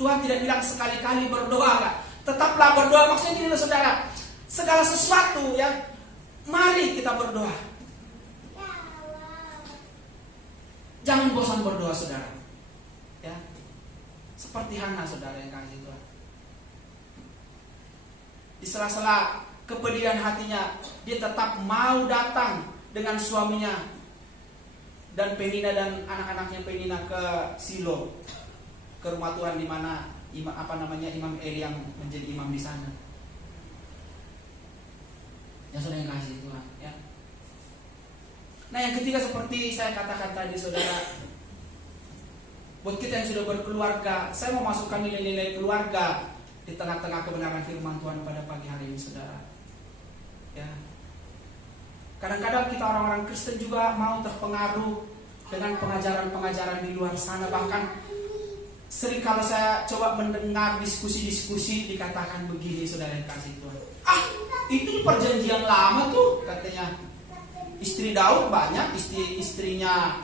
Tuhan tidak bilang sekali-kali berdoa, enggak. Tetaplah berdoa, maksudnya gini loh, saudara. Segala sesuatu, ya, mari kita berdoa. Jangan bosan berdoa, saudara. Ya, seperti Hana, saudara yang kasih Tuhan. Di sela-sela kepedihan hatinya, dia tetap mau datang dengan suaminya dan Penina dan anak-anaknya Penina ke Silo, ke rumah Tuhan di mana Imam Eli yang menjadi imam di sana. Ya, saudara yang kasih Tuhan, ya. Nah, yang ketiga seperti saya katakan tadi, saudara, buat kita yang sudah berkeluarga, saya mau masukkan nilai-nilai keluarga di tengah-tengah kebenaran firman Tuhan pada pagi hari ini, saudara. Ya. Kadang-kadang kita orang-orang Kristen juga mau terpengaruh dengan pengajaran-pengajaran di luar sana. Bahkan sering kalau saya coba mendengar diskusi-diskusi dikatakan begini, saudara yang kasih Tuhan. Itu di perjanjian lama tuh katanya. Istri Daud banyak, istrinya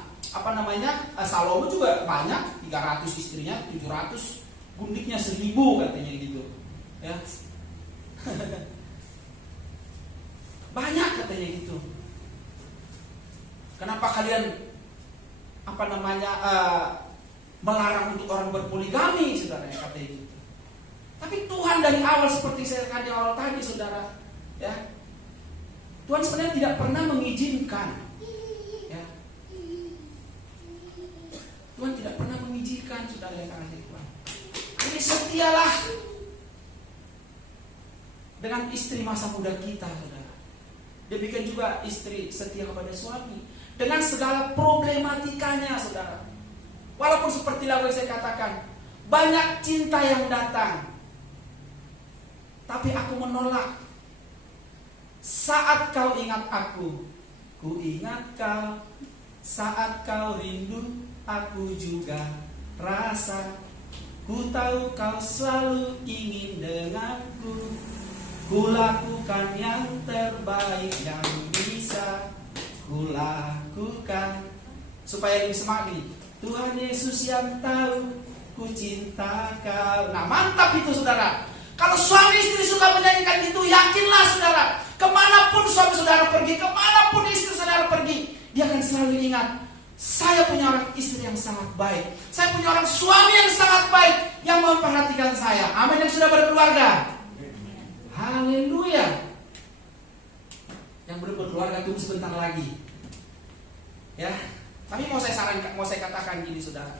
Salomo juga banyak, 300 istrinya, 700, gundiknya 1000 katanya gitu. Ya. Banyak katanya gitu. Kenapa kalian melarang untuk orang berpoligami, saudara, katanya gitu. Tapi Tuhan dari awal seperti saya katakan di awal tadi, saudara, ya, Tuhan sebenarnya tidak pernah mengizinkan, ya. Tuhan tidak pernah mengizinkan, saudara yang kasih Tuhan. Jadi setialah dengan istri masa muda kita, saudara. Demikian juga istri setia kepada suami dengan segala problematikanya, saudara. Walaupun seperti lagu yang saya katakan, banyak cinta yang datang, tapi aku menolak. Saat kau ingat aku, ku ingat kau. Saat kau rindu, aku juga rasa. Ku tahu kau selalu ingin denganku. Ku lakukan yang terbaik yang bisa ku lakukan. Supaya lebih semangat ini, Tuhan Yesus yang tahu ku cinta kau. Nah, mantap itu, saudara. Kalau suami istri suka menyanyikan itu, yakinlah, saudara, kemanapun suami saudara pergi, kemanapun istri saudara pergi, dia akan selalu ingat, saya punya orang istri yang sangat baik, saya punya orang suami yang sangat baik, yang memperhatikan saya. Amin, yang sudah berkeluarga. Haleluya. Yang belum berkeluarga tunggu sebentar lagi. Ya, tapi mau saya katakan gini saudara.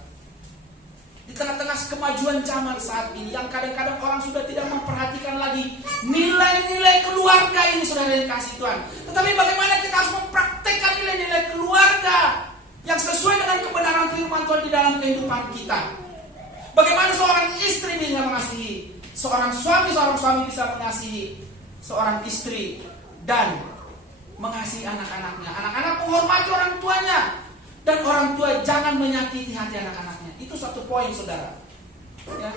Di tengah-tengah kemajuan zaman saat ini yang kadang-kadang orang sudah tidak memperhatikan lagi nilai-nilai keluarga ini saudara yang kasih Tuhan. Tetapi bagaimana kita harus mempraktekkan nilai-nilai keluarga yang sesuai dengan kebenaran firman Tuhan di dalam kehidupan kita. Bagaimana seorang istri bisa mengasihi, seorang suami bisa mengasihi seorang istri dan mengasihi anak-anaknya. Anak-anak menghormati orang tuanya dan orang tua jangan menyakiti hati anak-anaknya. Itu satu poin saudara. Ya.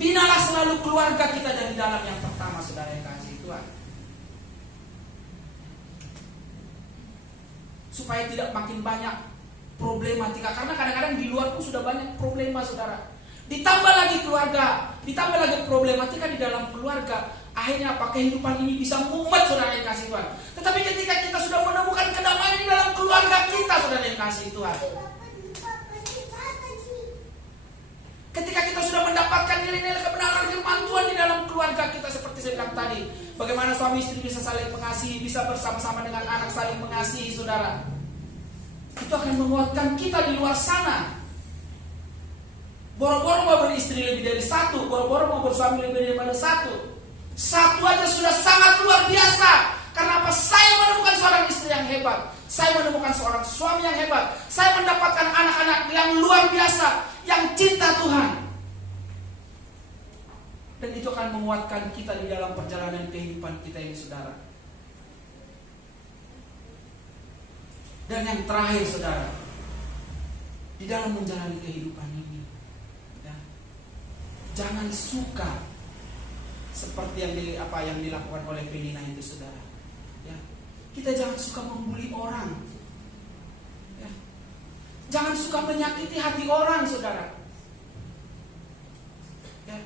Binalah selalu keluarga kita dari dalam yang pertama saudara yang kasih Tuhan. Supaya tidak makin banyak problematika. Karena kadang-kadang di luar pun sudah banyak problema saudara. Ditambah lagi keluarga, ditambah lagi problematika di dalam keluarga. Akhirnya apa? Kehidupan ini bisa mumet saudara yang kasih Tuhan. Tetapi ketika kita sudah menemukan kedamaian di dalam keluarga kita saudara yang kasih Tuhan. Ketika kita sudah mendapatkan nilai-nilai kebenaran firman Tuhan di dalam keluarga kita seperti saya bilang tadi. Bagaimana suami istri bisa saling mengasihi, bisa bersama-sama dengan anak saling mengasihi saudara. Itu akan menguatkan kita di luar sana. Boro-boro mau beristri lebih dari satu, boro-boro mau bersuami lebih daripada satu. Satu aja sudah sangat luar biasa. Karena apa? Saya menemukan seorang istri yang hebat. Saya menemukan seorang suami yang hebat. Saya mendapatkan anak-anak yang luar biasa, yang cinta Tuhan. Dan itu akan menguatkan kita di dalam perjalanan kehidupan kita ini saudara. Dan yang terakhir saudara, di dalam menjalani kehidupan ini, ya, jangan suka seperti yang dilakukan oleh Penina itu saudara. Ya, kita jangan suka membuli orang. Ya, jangan suka menyakiti hati orang saudara. Ya,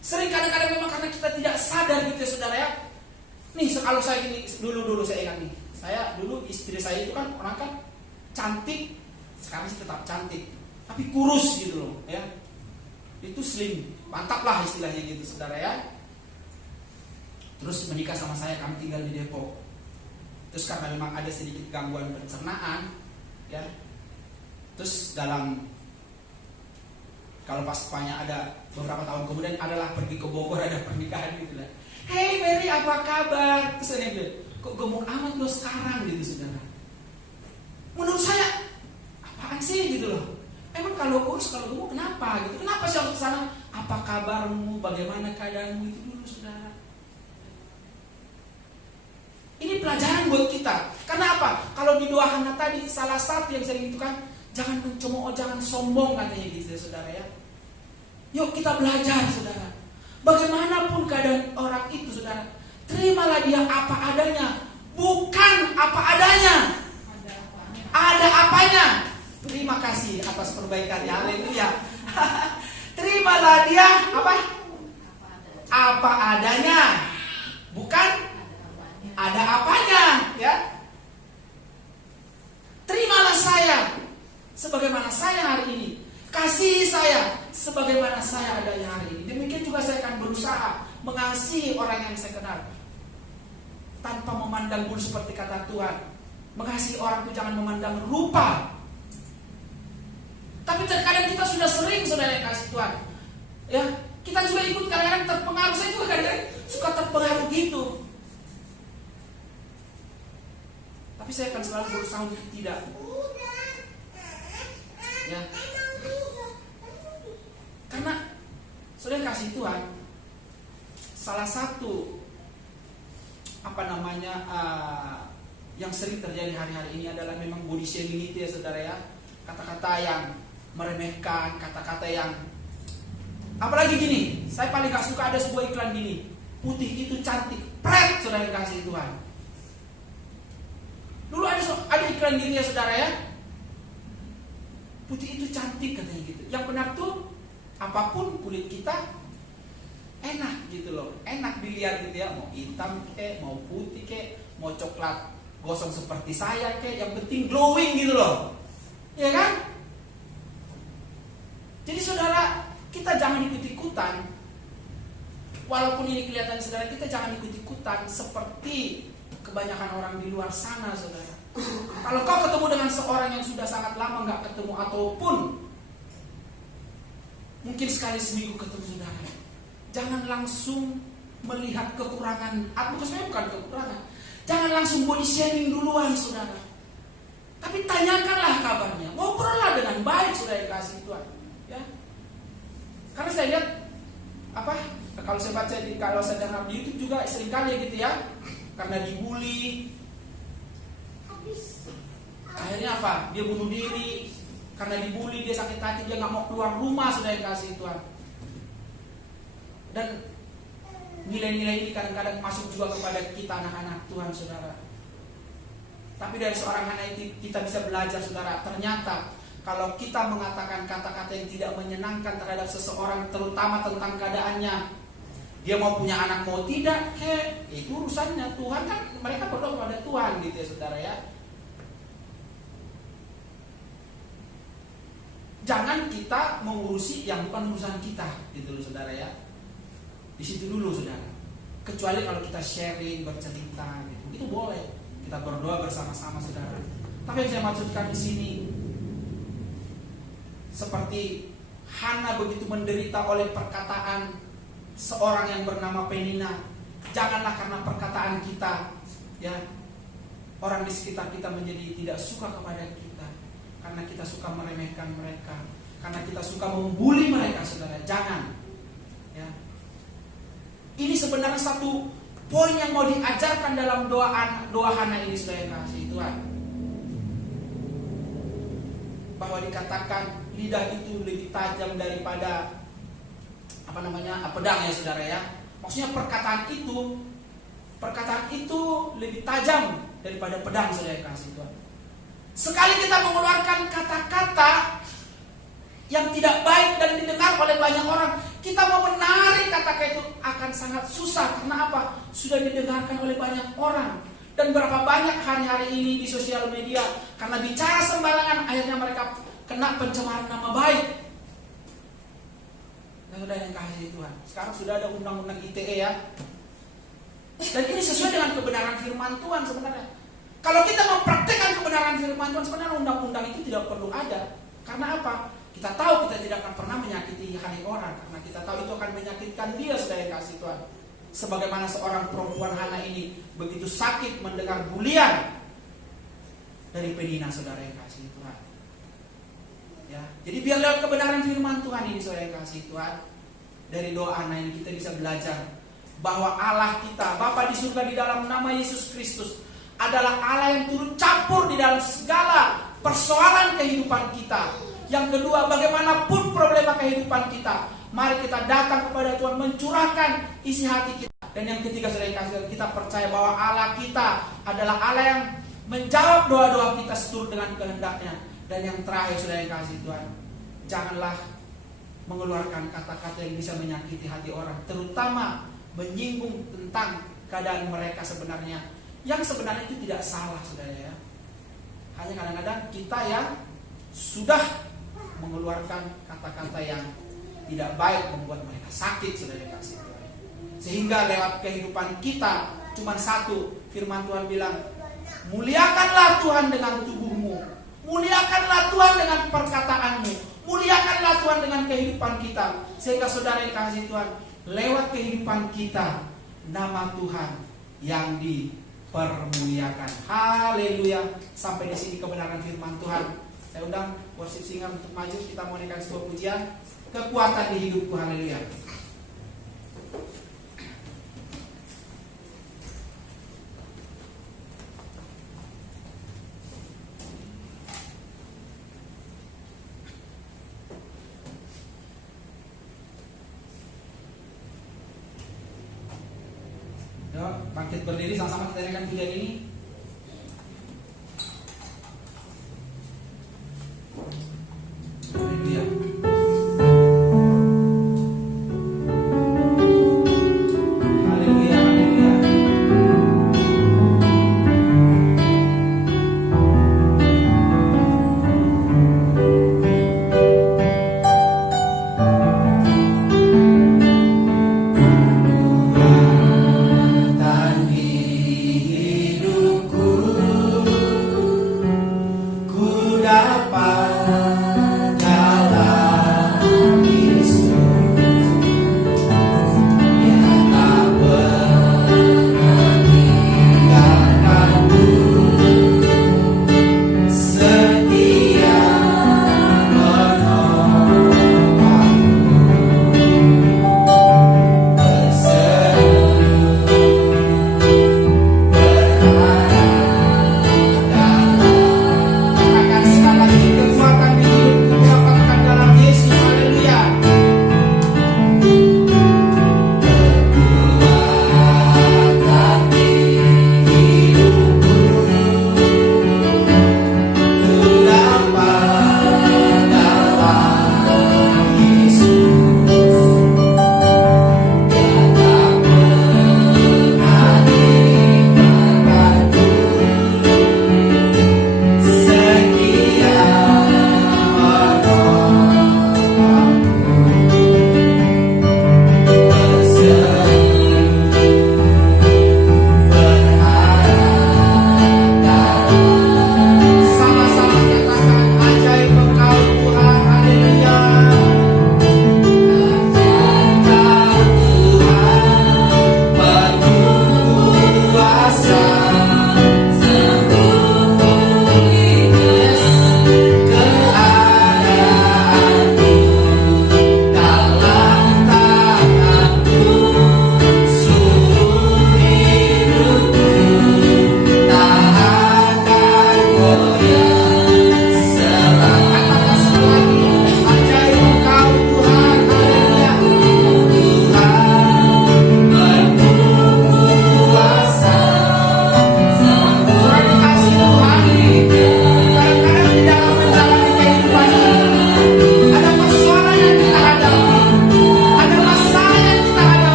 sering kadang-kadang memang karena kita tidak sadar gitu ya saudara ya. Nih kalau saya gini dulu saya ingat nih. Saya dulu istri saya itu kan orang kan cantik, sekarang sih tetap cantik, tapi kurus gitu loh, ya. Itu slim, mantap lah istilahnya gitu, saudara ya. Terus menikah sama saya, kami tinggal di Depok. Terus karena memang ada sedikit gangguan pencernaan, ya. Terus kalau pas Spanya ada beberapa tahun kemudian adalah pergi ke Bogor, ada pernikahan gitu lah. Hey Mary, apa kabar? Terus saya bilang, kok gemuk amat lo sekarang gitu saudara. Menurut saya apaan sih gitu loh. Emang kalau kurus kalau gemuk kenapa gitu? Kenapa sih harus kesana? Apa kabarmu? Bagaimana keadaanmu? Itu dulu saudara. Ini pelajaran buat kita. Karena apa? Kalau di doa Hana tadi salah satu yang sering itu kan, jangan mencemooh, jangan sombong katanya gitu ya saudara ya. Yuk kita belajar saudara. Bagaimanapun keadaan orang itu saudara, terimalah dia apa adanya, bukan apa adanya. Ada apanya. Terima kasih atas perbaikannya. Haleluya. Terimalah dia apa? Apa adanya, bukan ada apanya, ya. Terimalah saya sebagaimana saya hari ini. Kasih saya sebagaimana saya adanya hari ini. Demikian juga saya akan berusaha mengasihi orang yang saya kenal tanpa memandang bulu seperti kata Tuhan. Mengasihi orang itu jangan memandang rupa. Tapi terkadang kita sudah sering saudara yang kasih Tuhan. Ya, kita juga ikut kadang-kadang terpengaruh. Saya juga kadang-kadang suka terpengaruh gitu. Tapi saya akan selalu berusaha untuk tidak. Ya. Karena saudara kasih Tuhan, salah satu yang sering terjadi hari-hari ini adalah memang body shaming itu ya saudara ya. Kata-kata yang meremehkan, kata-kata yang apalagi gini, saya paling gak suka ada sebuah iklan gini, putih itu cantik, pret saudara yang kasih Tuhan. Dulu ada iklan gini ya saudara ya, putih itu cantik katanya gitu. Yang benar tuh apapun kulit kita enak gitu loh, enak dilihat gitu ya, mau hitam kek, mau putih kek, mau coklat gosong seperti saya kek, yang penting glowing gitu loh, ya kan? Jadi saudara, kita jangan ikut-ikutan. Walaupun ini kelihatan saudara, kita jangan ikut-ikutan seperti kebanyakan orang di luar sana, saudara. Kalau kau ketemu dengan seorang yang sudah sangat lama nggak ketemu, ataupun mungkin sekali seminggu ketemu, saudara, jangan langsung melihat kekurangan. Sebenarnya bukan kekurangan. Jangan langsung body shaming duluan, saudara. Tapi tanyakanlah kabarnya, ngobrollah dengan baik, saudara yang kasih Tuhan. Ya, karena saya lihat kalau saya baca kalau saya dengar di YouTube juga seringkali gitu ya, karena dibully, akhirnya dia bunuh diri. Karena dibully dia sakit hati, dia nggak mau keluar rumah, saudara yang kasih Tuhan. Dan nilai-nilai ini kadang-kadang masuk juga kepada kita anak-anak Tuhan, saudara. Tapi dari seorang anak itu kita bisa belajar, saudara. Ternyata kalau kita mengatakan kata-kata yang tidak menyenangkan terhadap seseorang, terutama tentang keadaannya, dia mau punya anak mau tidak, itu urusannya Tuhan. Kan mereka berdoa kepada Tuhan gitu ya, saudara ya. Jangan kita mengurusi yang bukan urusan kita, gitu loh, saudara ya. Di situ dulu, saudara. Kecuali kalau kita sharing, bercerita, gitu, itu boleh. Kita berdoa bersama-sama, saudara. Tapi yang saya maksudkan di sini, seperti Hana begitu menderita oleh perkataan seorang yang bernama Penina. Janganlah karena perkataan kita, ya, orang di sekitar kita menjadi tidak suka kepada kita. Karena kita suka meremehkan mereka, karena kita suka membuli mereka, saudara. Jangan, ya. Ini sebenarnya satu poin yang mau diajarkan dalam doa Hana ini, saudara yang kasih Tuhan. Bahwa dikatakan lidah itu lebih tajam daripada pedang, ya, saudara ya. Maksudnya perkataan itu lebih tajam daripada pedang, saudara yang kasih Tuhan. Sekali kita mengeluarkan kata-kata yang tidak baik dan didengar oleh banyak orang, kita mau menarik kata-kata itu akan sangat susah. Karena apa? Sudah didengarkan oleh banyak orang. Dan berapa banyak hari-hari ini di sosial media, karena bicara sembarangan, akhirnya mereka kena pencemaran nama baik. Dan sudah yang kasih Tuhan. Sekarang sudah ada undang-undang ITE, ya. Dan ini sesuai dengan kebenaran firman Tuhan sebenarnya. Kalau kita mempraktikkan kebenaran firman Tuhan, sebenarnya undang-undang itu tidak perlu ada. Karena apa? Kita tahu kita tidak akan pernah menyakiti hati orang, karena kita tahu itu akan menyakitkan dia, saudara yang kasih Tuhan. Sebagaimana seorang perempuan Hana ini begitu sakit mendengar bulian dari Penina, saudara yang kasih Tuhan. Ya, jadi biar lewat kebenaran firman Tuhan ini, saudara yang kasih Tuhan, dari doa Hana ini kita bisa belajar bahwa Allah kita, Bapa di surga, di dalam nama Yesus Kristus, adalah Allah yang turut campur di dalam segala persoalan kehidupan kita. Yang kedua, bagaimanapun problema kehidupan kita, mari kita datang kepada Tuhan, mencurahkan isi hati kita. Dan yang ketiga, saudara yang kasih, kita percaya bahwa Allah kita adalah Allah yang menjawab doa-doa kita seturut dengan kehendaknya. Dan yang terakhir, saudara yang kasih Tuhan, janganlah mengeluarkan kata-kata yang bisa menyakiti hati orang, terutama menyinggung tentang keadaan mereka sebenarnya, yang sebenarnya itu tidak salah, saudara ya. Hanya kadang-kadang kita yang sudah mengeluarkan kata-kata yang tidak baik, membuat mereka sakit, saudara kasih Tuhan. Sehingga lewat kehidupan kita cuma satu, firman Tuhan bilang, muliakanlah Tuhan dengan tubuhmu, muliakanlah Tuhan dengan perkataanmu, muliakanlah Tuhan dengan kehidupan kita. Sehingga saudara yang kasih Tuhan, lewat kehidupan kita, nama Tuhan yang dipermuliakan. Haleluya. Sampai di sini kebenaran firman Tuhan. Saya undang worship singer untuk maju, kita mau naikkan sebuah pujian, kekuatan di hidupku. Haleluya. Yuk, bangkit berdiri sama-sama kita naikkan pujian ini. Haleluya. Haleluya, haleluya. Kekuatan di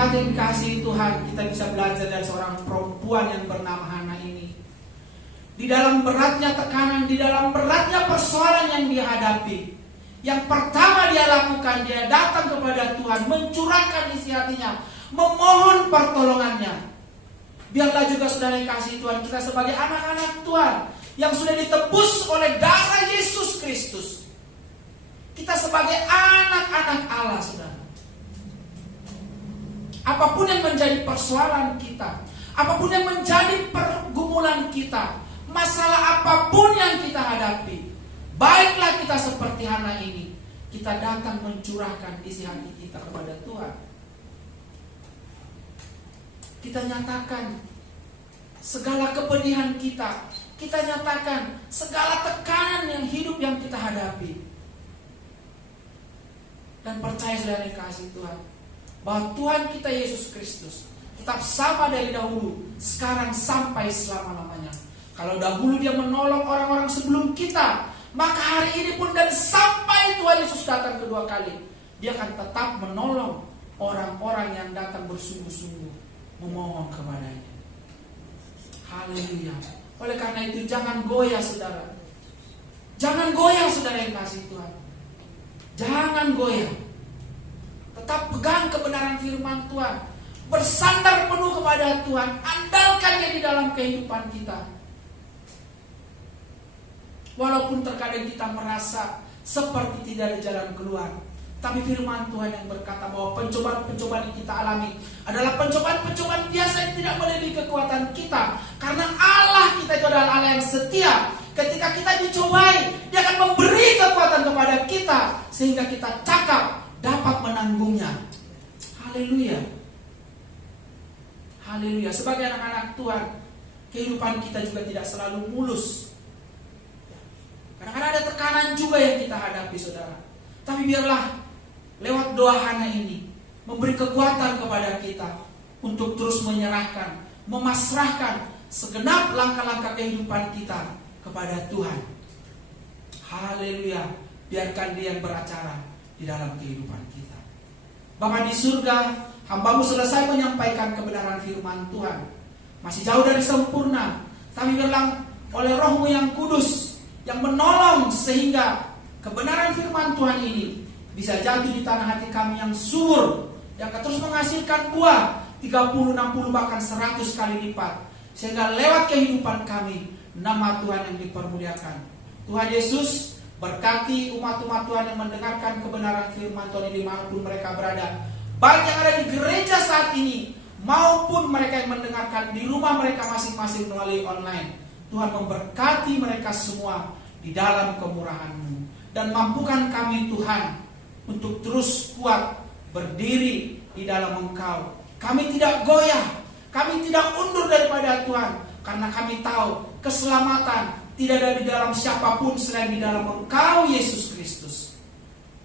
jemaat yang dikasihi Tuhan, kita bisa belajar dari seorang perempuan yang bernama Hana ini. Di dalam beratnya tekanan, di dalam beratnya persoalan yang dia hadapi, yang pertama dia lakukan, dia datang kepada Tuhan, mencurahkan isi hatinya, memohon pertolongannya. Biarlah juga saudara yang kasih Tuhan, kita sebagai anak-anak Tuhan yang sudah ditebus oleh darah Yesus Kristus, kita sebagai anak-anak Allah, saudara, apapun yang menjadi persoalan kita, apapun yang menjadi pergumulan kita, masalah apapun yang kita hadapi, baiklah kita seperti Hana ini, kita datang mencurahkan isi hati kita kepada Tuhan. Kita nyatakan segala kepedihan kita, kita nyatakan segala tekanan yang hidup yang kita hadapi. Dan percaya saudara yang kasih Tuhan, bahwa Tuhan kita Yesus Kristus tetap sama dari dahulu, sekarang sampai selama-lamanya. Kalau dahulu dia menolong orang-orang sebelum kita, maka hari ini pun dan sampai Tuhan Yesus datang kedua kali, dia akan tetap menolong orang-orang yang datang bersungguh-sungguh memohon kepadanya. Haleluya. Oleh karena itu jangan goyah saudara. Jangan goyah saudara yang kasih Tuhan. Jangan goyah. Tetap pegang kebenaran firman Tuhan. Bersandar penuh kepada Tuhan. Andalkannya di dalam kehidupan kita. Walaupun terkadang kita merasa seperti tidak ada jalan keluar, tapi firman Tuhan yang berkata bahwa pencobaan-pencobaan yang kita alami adalah pencobaan-pencobaan biasa yang tidak melebihi kekuatan kita. Karena Allah kita itu adalah Allah yang setia. Ketika kita dicobai, dia akan memberi kekuatan kepada kita sehingga kita cakap dapat menanggungnya. Haleluya. Haleluya. Sebagai anak-anak Tuhan, kehidupan kita juga tidak selalu mulus. Kadang-kadang ada tekanan juga yang kita hadapi saudara. Tapi biarlah lewat doa Hana ini memberi kekuatan kepada kita untuk terus menyerahkan, memasrahkan segenap langkah-langkah kehidupan kita kepada Tuhan. Haleluya. Biarkan dia yang beracara di dalam kehidupan kita. Bapa di surga, hamba-Mu selesai menyampaikan kebenaran firman Tuhan. Masih jauh dari sempurna, tapi biarlah oleh Roh-Mu yang kudus yang menolong sehingga kebenaran firman Tuhan ini bisa jatuh di tanah hati kami yang subur, yang akan terus menghasilkan buah 30, 60, bahkan 100 kali lipat, sehingga lewat kehidupan kami nama Tuhan yang dipermuliakan. Tuhan Yesus berkati umat-umat Tuhan yang mendengarkan kebenaran firman Tuhan ini dimanapun mereka berada, baik yang ada di gereja saat ini maupun mereka yang mendengarkan di rumah mereka masing-masing melalui online. Tuhan memberkati mereka semua di dalam kemurahan-Mu, dan mampukan kami Tuhan untuk terus kuat berdiri di dalam Engkau. Kami tidak goyah, kami tidak undur daripada Tuhan, karena kami tahu keselamatan tidak ada di dalam siapapun selain di dalam Engkau Yesus Kristus.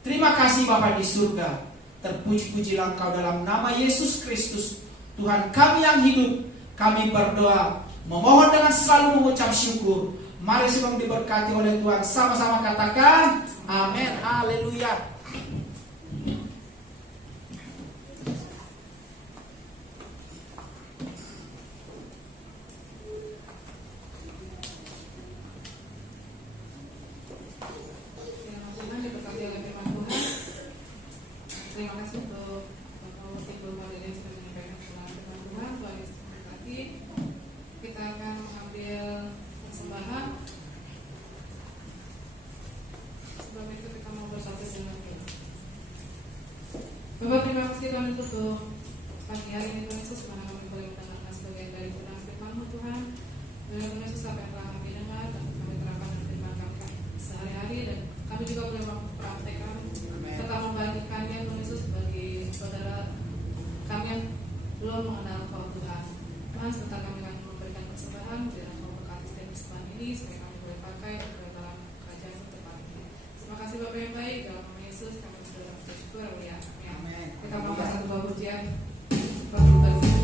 Terima kasih Bapa di surga, terpuji-pujilah Engkau dalam nama Yesus Kristus Tuhan kami yang hidup. Kami berdoa memohon dengan selalu mengucap syukur. Mari semua diberkati oleh Tuhan. Sama-sama katakan amin. Haleluya. Terima kasih untuk Ibu Maria yang sudah menyampaikan firman Tuhan. Tuhan Yesus memberkati. Kita akan mengambil persembahan. Sebelum itu kita mau bersatu dengan Tuhan. Bapak, terima kasih Tuhan untuk pagi hari ini Tuhan Yesus, mana kami boleh mendengarkan sebagian dari firman-Mu Tuhan. Dan Tuhan Yesus, apa yang telah kami dengar dan kami terapkan dan terima sehari-hari, dan kami juga boleh mempraktekkan serta membagikannya Tuhan Yesus bagi saudara kami yang belum mengenal Kau Tuhan. Tuhan, sebentar kami akan memberikan persembahan, biarlah Kau berkati setiap persembahan ini supaya kami boleh pakai dalam kerajaan tempat ini. Terima kasih Bapak yang baik, dalam nama Yesus kami sudah bersyukur. Amin. Kita mau satu buah pujian. Seperti bermimpi,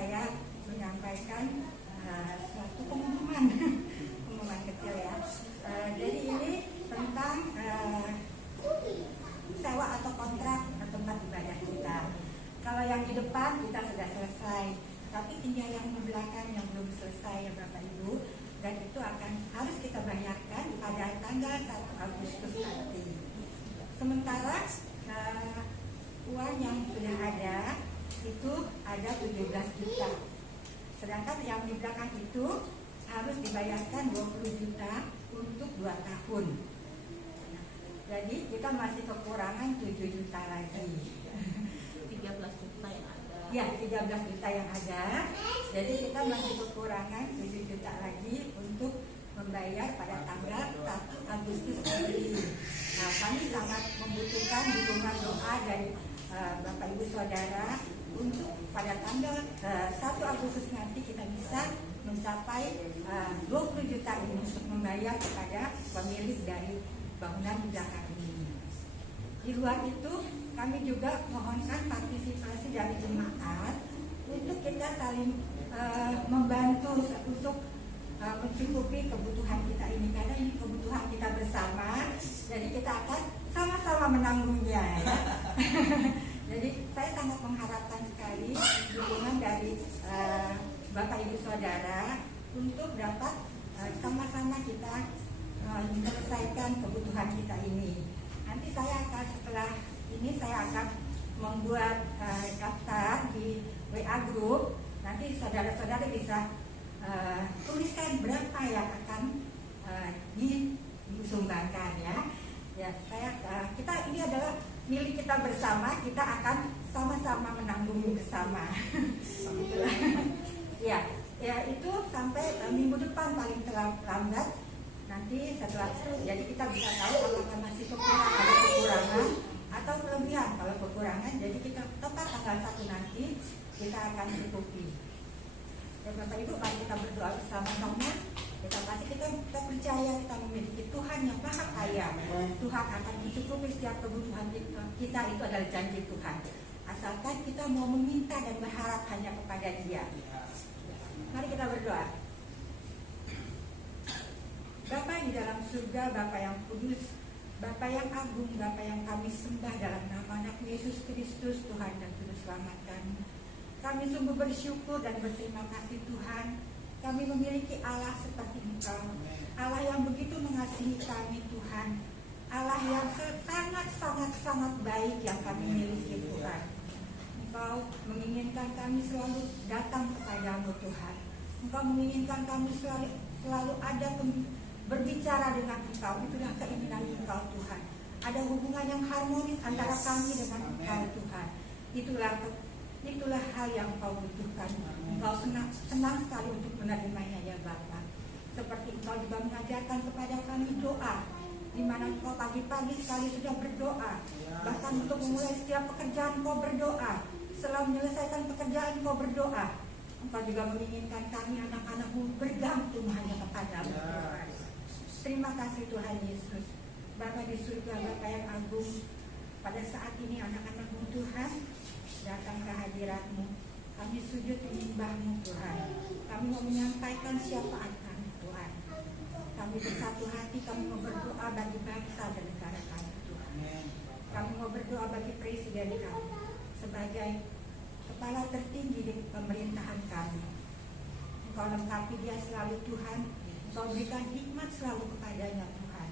saya menyampaikan suatu pengumuman pengumuman kecil ya. Jadi ini tentang sewa atau kontrak tempat ibadah kita. Kalau yang di depan kita sudah selesai, tapi tinggal yang di belakang yang belum selesai ya Bapak Ibu, dan itu harus kita bayarkan pada tanggal 1 Agustus nanti. Sementara uang yang sudah ada itu ada 17 juta. Sedangkan yang di belakang itu harus dibayarkan 20 juta untuk 2 tahun. Jadi kita masih kekurangan 7 juta lagi. 13 juta yang ada. Ya, 13 juta yang ada. Jadi kita masih kekurangan 7 juta lagi untuk membayar pada tanggal 1 Agustus nanti. Nah, kami sangat membutuhkan dukungan doa dari Bapak Ibu Saudara untuk pada tanggal 1 Agustus nanti kita bisa mencapai 20 juta ini untuk membayar kepada pemilik dari bangunan di belakang ini. Di luar itu kami juga mohonkan partisipasi dari jemaat untuk kita saling membantu untuk mencukupi kebutuhan kita ini, karena ini kebutuhan kita bersama, jadi kita akan sama-sama menanggungnya ya. Jadi saya sangat mengharapkan sekali dukungan dari Bapak Ibu Saudara untuk dapat sama-sama kita menyelesaikan kebutuhan kita ini. Nanti setelah ini saya akan membuat daftar di WA group. Nanti saudara-saudara bisa tuliskan berapa yang akan disumbangkan ya. Ya, kita ini adalah milik kita bersama. Kita akan sama-sama menanggung bersama. Ya, itu sampai minggu depan paling lambat. Nanti setelah itu, jadi kita bisa tahu apakah masih kekurangan atau kelebihan. Kalau kekurangan, jadi kita tepat tanggal 1 nanti kita akan cukupi. Ya Bapak Ibu, mari kita berdoa bersama-sama. Kita percaya kita memiliki Tuhan yang maha kaya. Tuhan akan mencukupi setiap kebutuhan kita, itu adalah janji Tuhan. Asalkan kita mau meminta dan berharap hanya kepada Dia. Mari kita berdoa. Bapa di dalam surga, Bapa yang kudus, Bapa yang agung, Bapa yang kami sembah dalam nama anak Yesus Kristus, Tuhan dan Juru Selamat kami. Kami sungguh bersyukur dan berterima kasih Tuhan. Kami memiliki Allah seperti Engkau, Allah yang begitu mengasihi kami Tuhan, Allah yang sangat baik yang kami miliki Tuhan. Engkau menginginkan kami selalu datang kepadamu Tuhan. Engkau menginginkan kami selalu ada berbicara dengan Engkau. Itulah keinginan Engkau Tuhan. Ada hubungan yang harmonis antara kami dengan Engkau Tuhan. Itulah hal yang Engkau butuhkan. Engkau senang sekali untuk menerimanya ya Bapa. Seperti Engkau juga mengajarkan kepada kami doa, di mana Engkau pagi-pagi sekali sudah berdoa. Bahkan untuk memulai setiap pekerjaan Engkau berdoa. Setelah menyelesaikan pekerjaan Engkau berdoa. Engkau juga menginginkan kami anak-anak-Mu bergantung hanya kepadamu Tuhan. Terima kasih Tuhan Yesus. Bapa di surga, Bapa yang agung, pada saat ini anak-anak-Mu Tuhan datang ke hadirat-Mu. Kami sujud menyembah-Mu Tuhan. Kami mau menyampaikan syafaat kami Tuhan. Kami bersatu hati, kami mau berdoa bagi bangsa dan negara kami Tuhan. Kami mau berdoa bagi presiden kami sebagai kepala tertinggi di pemerintahan kami. Engkau lengkapi dia selalu Tuhan. Engkau berikan hikmat selalu kepadanya Tuhan,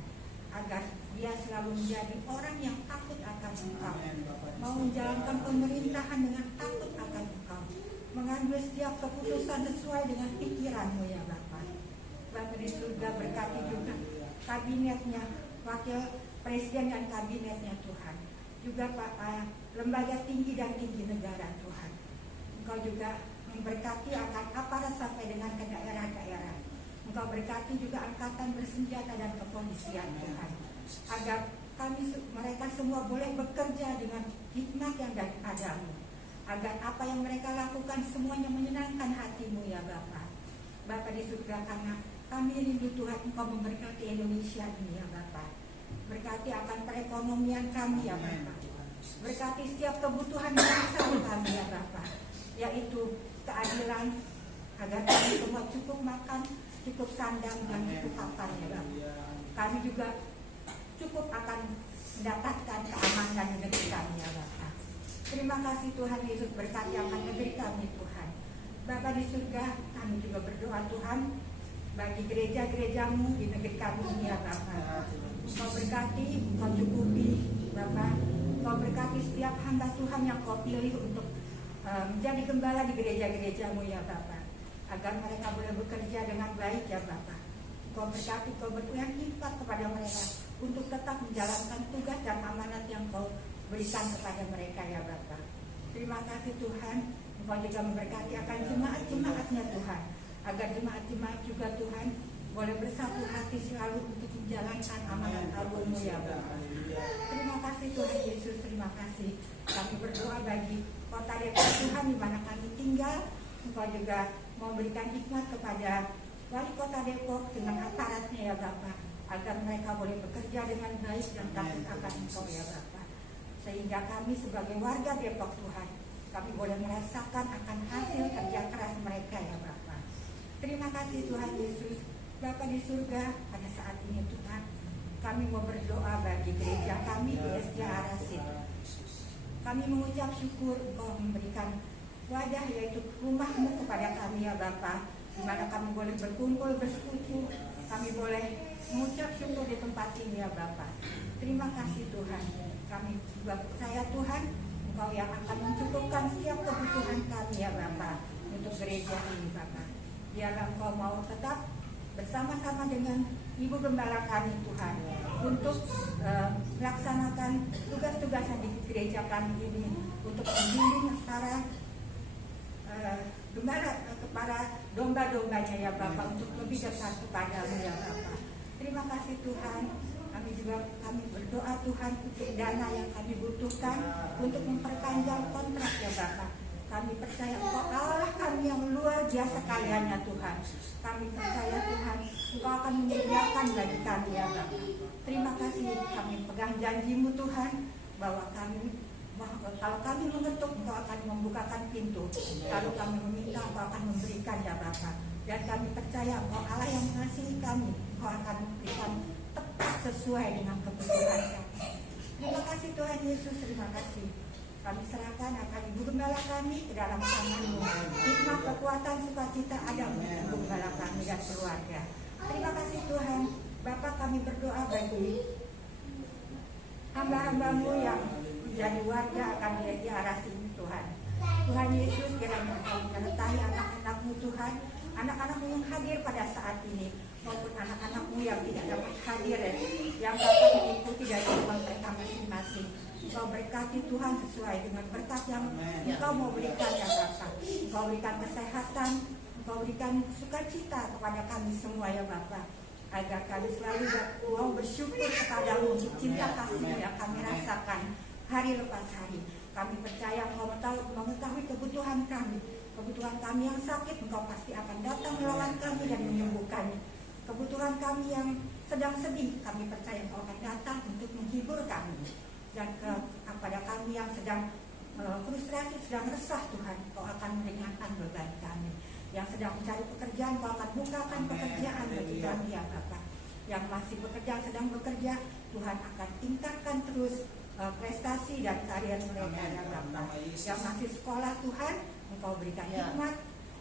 agar dia selalu menjadi orang yang takut akan Engkau, mau menjalankan pemerintahan dengan takut akan Engkau, mengambil setiap keputusan sesuai dengan pikiran-Mu ya Bapa. Bapa di surga, berkati juga kabinetnya, wakil presiden dan kabinetnya Tuhan, juga lembaga tinggi dan tinggi negara Tuhan. Engkau juga memberkati akan aparat sampai dengan ke daerah-daerah. Engkau berkati juga angkatan bersenjata dan kepolisian Tuhan, agar mereka semua boleh bekerja dengan hikmat yang daripadamu, agar apa yang mereka lakukan semuanya menyenangkan hati-Mu ya Bapa. Bapa di surga, karena kami rindu Tuhan Engkau memberkati Indonesia ini ya Bapa. Berkati akan perekonomian kami ya Bapa. Berkati setiap kebutuhan bangsa kami ya Bapa, yaitu keadilan, agar kami semua cukup makan, cukup sandang, dan cukup papan ya Bapa. Kami juga cukup akan mendapatkan keamanan di negeri kami ya Bapa. Terima kasih Tuhan Yesus, berkati akan negeri kami Tuhan. Bapa di surga, kami juga berdoa Tuhan bagi gereja-gerejamu di negeri kami ini ya Bapa. Kau berkati, kau cukupi Bapa. Kau berkati setiap hamba Tuhan yang kau pilih untuk menjadi gembala di gereja-gerejamu ya Bapa, agar mereka boleh bekerja dengan baik ya Bapa. Kau berkati, kau bertuhan hikmat kepada mereka untuk tetap menjalankan tugas dan amanat yang kau berikan kepada mereka ya Bapa. Terima kasih Tuhan, Engkau juga memberkati akan jemaat-jemaatnya Tuhan, agar jemaat-jemaat juga Tuhan boleh bersatu hati selalu untuk menjalankan amanat Agung-Mu ya Bapa. Terima kasih Tuhan Yesus, terima kasih. Kami berdoa bagi kota Depok Tuhan di mana kami tinggal. Engkau juga memberikan hikmat kepada wali kota Depok dengan aparatnya ya Bapa, agar mereka boleh bekerja dengan baik dan takut akan Engkau ya Bapa. Sehingga kami sebagai warga Depok Tuhan, kami boleh merasakan akan hasil kerja keras mereka ya Bapa. Terima kasih Tuhan Yesus. Bapa di surga, pada saat ini Tuhan, kami mau berdoa bagi gereja kami di SDA Arasit. Kami mengucap syukur Engkau memberikan wadah yaitu rumah-Mu kepada kami ya Bapa, di mana kami boleh berkumpul, bersekutu, kami boleh mengucap syukur di tempat ini ya Bapa. Terima kasih Tuhan. Kami juga percaya Tuhan, Engkau yang akan mencukupkan setiap kebutuhan kami ya Bapa untuk gereja ini Bapa. Biarlah Engkau mau tetap bersama-sama dengan Ibu Gembala kami Tuhan untuk melaksanakan tugas-tugas yang di gereja kami ini, untuk membimbing para gembala kepada domba-dombanya ya Bapa, untuk lebih dekat kepada-Mu ya Bapa. Terima kasih Tuhan. Kami berdoa Tuhan untuk dana yang kami butuhkan untuk memperpanjang kontrak ya Bapa. Kami percaya Engkau Allah kami yang luar biasa karyanya Tuhan. Kami percaya Tuhan Engkau akan menyediakan bagi kami ya Bapa. Terima kasih, kami pegang janji-Mu Tuhan, bahwa kalau kami mengetuk Engkau akan membukakan pintu. Kalau kami meminta Engkau akan memberikan ya Bapa. Dan kami percaya Engkau Allah yang mengasihi kami, Engkau akan memberikan tepat sesuai dengan kebutuhan kami. Terima kasih Tuhan Yesus, terima kasih. Kami serahkan akan Ibu Gembala kami ke dalam tangan-Mu. Hikmat, kekuatan, sukacita ada untuk Ibu Gembala kami dan keluarga. Terima kasih Tuhan. Bapak, kami berdoa bagi hamba-hamba-Mu yang menjadi warga akan gereja Arasit Tuhan. Tuhan Yesus, kiranya Engkau menyertai anak-anak-Mu Tuhan, anak-anak-Mu yang hadir pada saat ini, maupun anak-anak-Mu yang tidak dapat hadir, yang dapat mengikuti dari rumah mereka masing-masing. Engkau berkati Tuhan sesuai dengan berkat yang Engkau mau berikan ya Bapa. Engkau berikan kesehatan, Engkau berikan sukacita kepada kami semua ya Bapa, agar kami selalu mau bersyukur kepada-Mu untuk cinta kasih-Mu yang kami rasakan hari lepas hari. Kami percaya Engkau mengetahui kebutuhan kami yang sakit, Engkau pasti akan datang melawan kami dan menyembuhkannya. Kebutuhan kami yang sedang sedih, kami percaya Engkau akan datang untuk menghibur kami. Dan kepada kami yang sedang frustrasi, sedang resah Tuhan, Engkau akan meringankan beban kami. Yang sedang mencari pekerjaan, Engkau akan bukakan pekerjaan bagi kami ya Bapak. Yang masih bekerja, sedang bekerja, Tuhan akan tingkatkan terus prestasi dan karir mereka ya Bapak. Yang masih sekolah Tuhan, Engkau berikan hikmat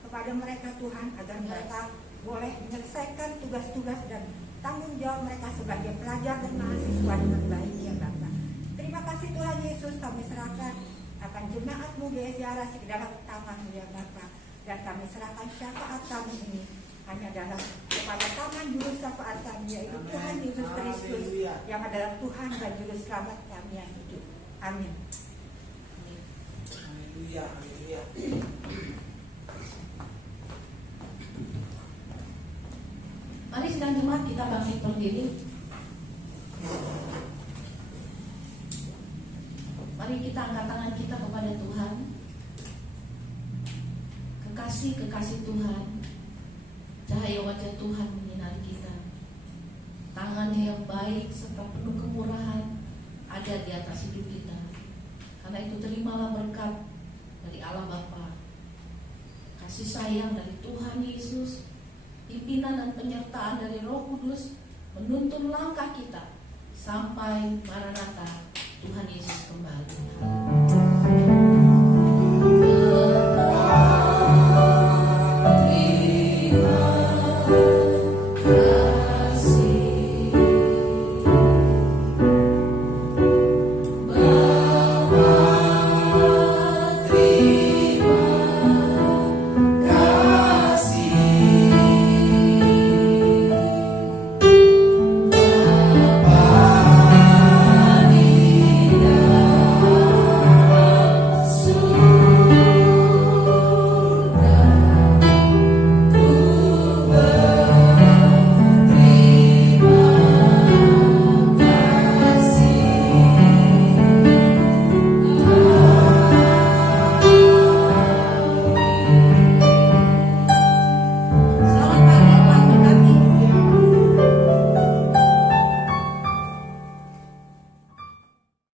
kepada mereka Tuhan, agar mereka boleh menyelesaikan tugas-tugas dan tanggung jawab mereka sebagai pelajar dan mahasiswa dengan baik ya Bapak. Terima kasih Tuhan Yesus, kami serahkan akan jemaat-Mu di SDA Arasit ke dalam tangan-Mu ya Bapak. Dan kami serahkan syafaat kami ini hanya dalam kepada tangan juru syafaat kami, yaitu Tuhan Yesus Kristus yang adalah Tuhan dan juru selamat kami yang hidup. Amin. Haleluya, haleluya. Mari sedang jemaat kita bangkit berdiri. Mari kita angkat tangan kita kepada Tuhan. Kekasih Tuhan, cahaya wajah Tuhan menyinari kita. Tangan-Nya yang baik serta penuh kemurahan ada di atas hidup kita. Karena itu terimalah berkat dari Allah Bapa, kasih sayang dari Tuhan Yesus, pimpinan dan penyertaan dari Roh Kudus menuntun langkah kita sampai Maranatha, Tuhan Yesus kembali.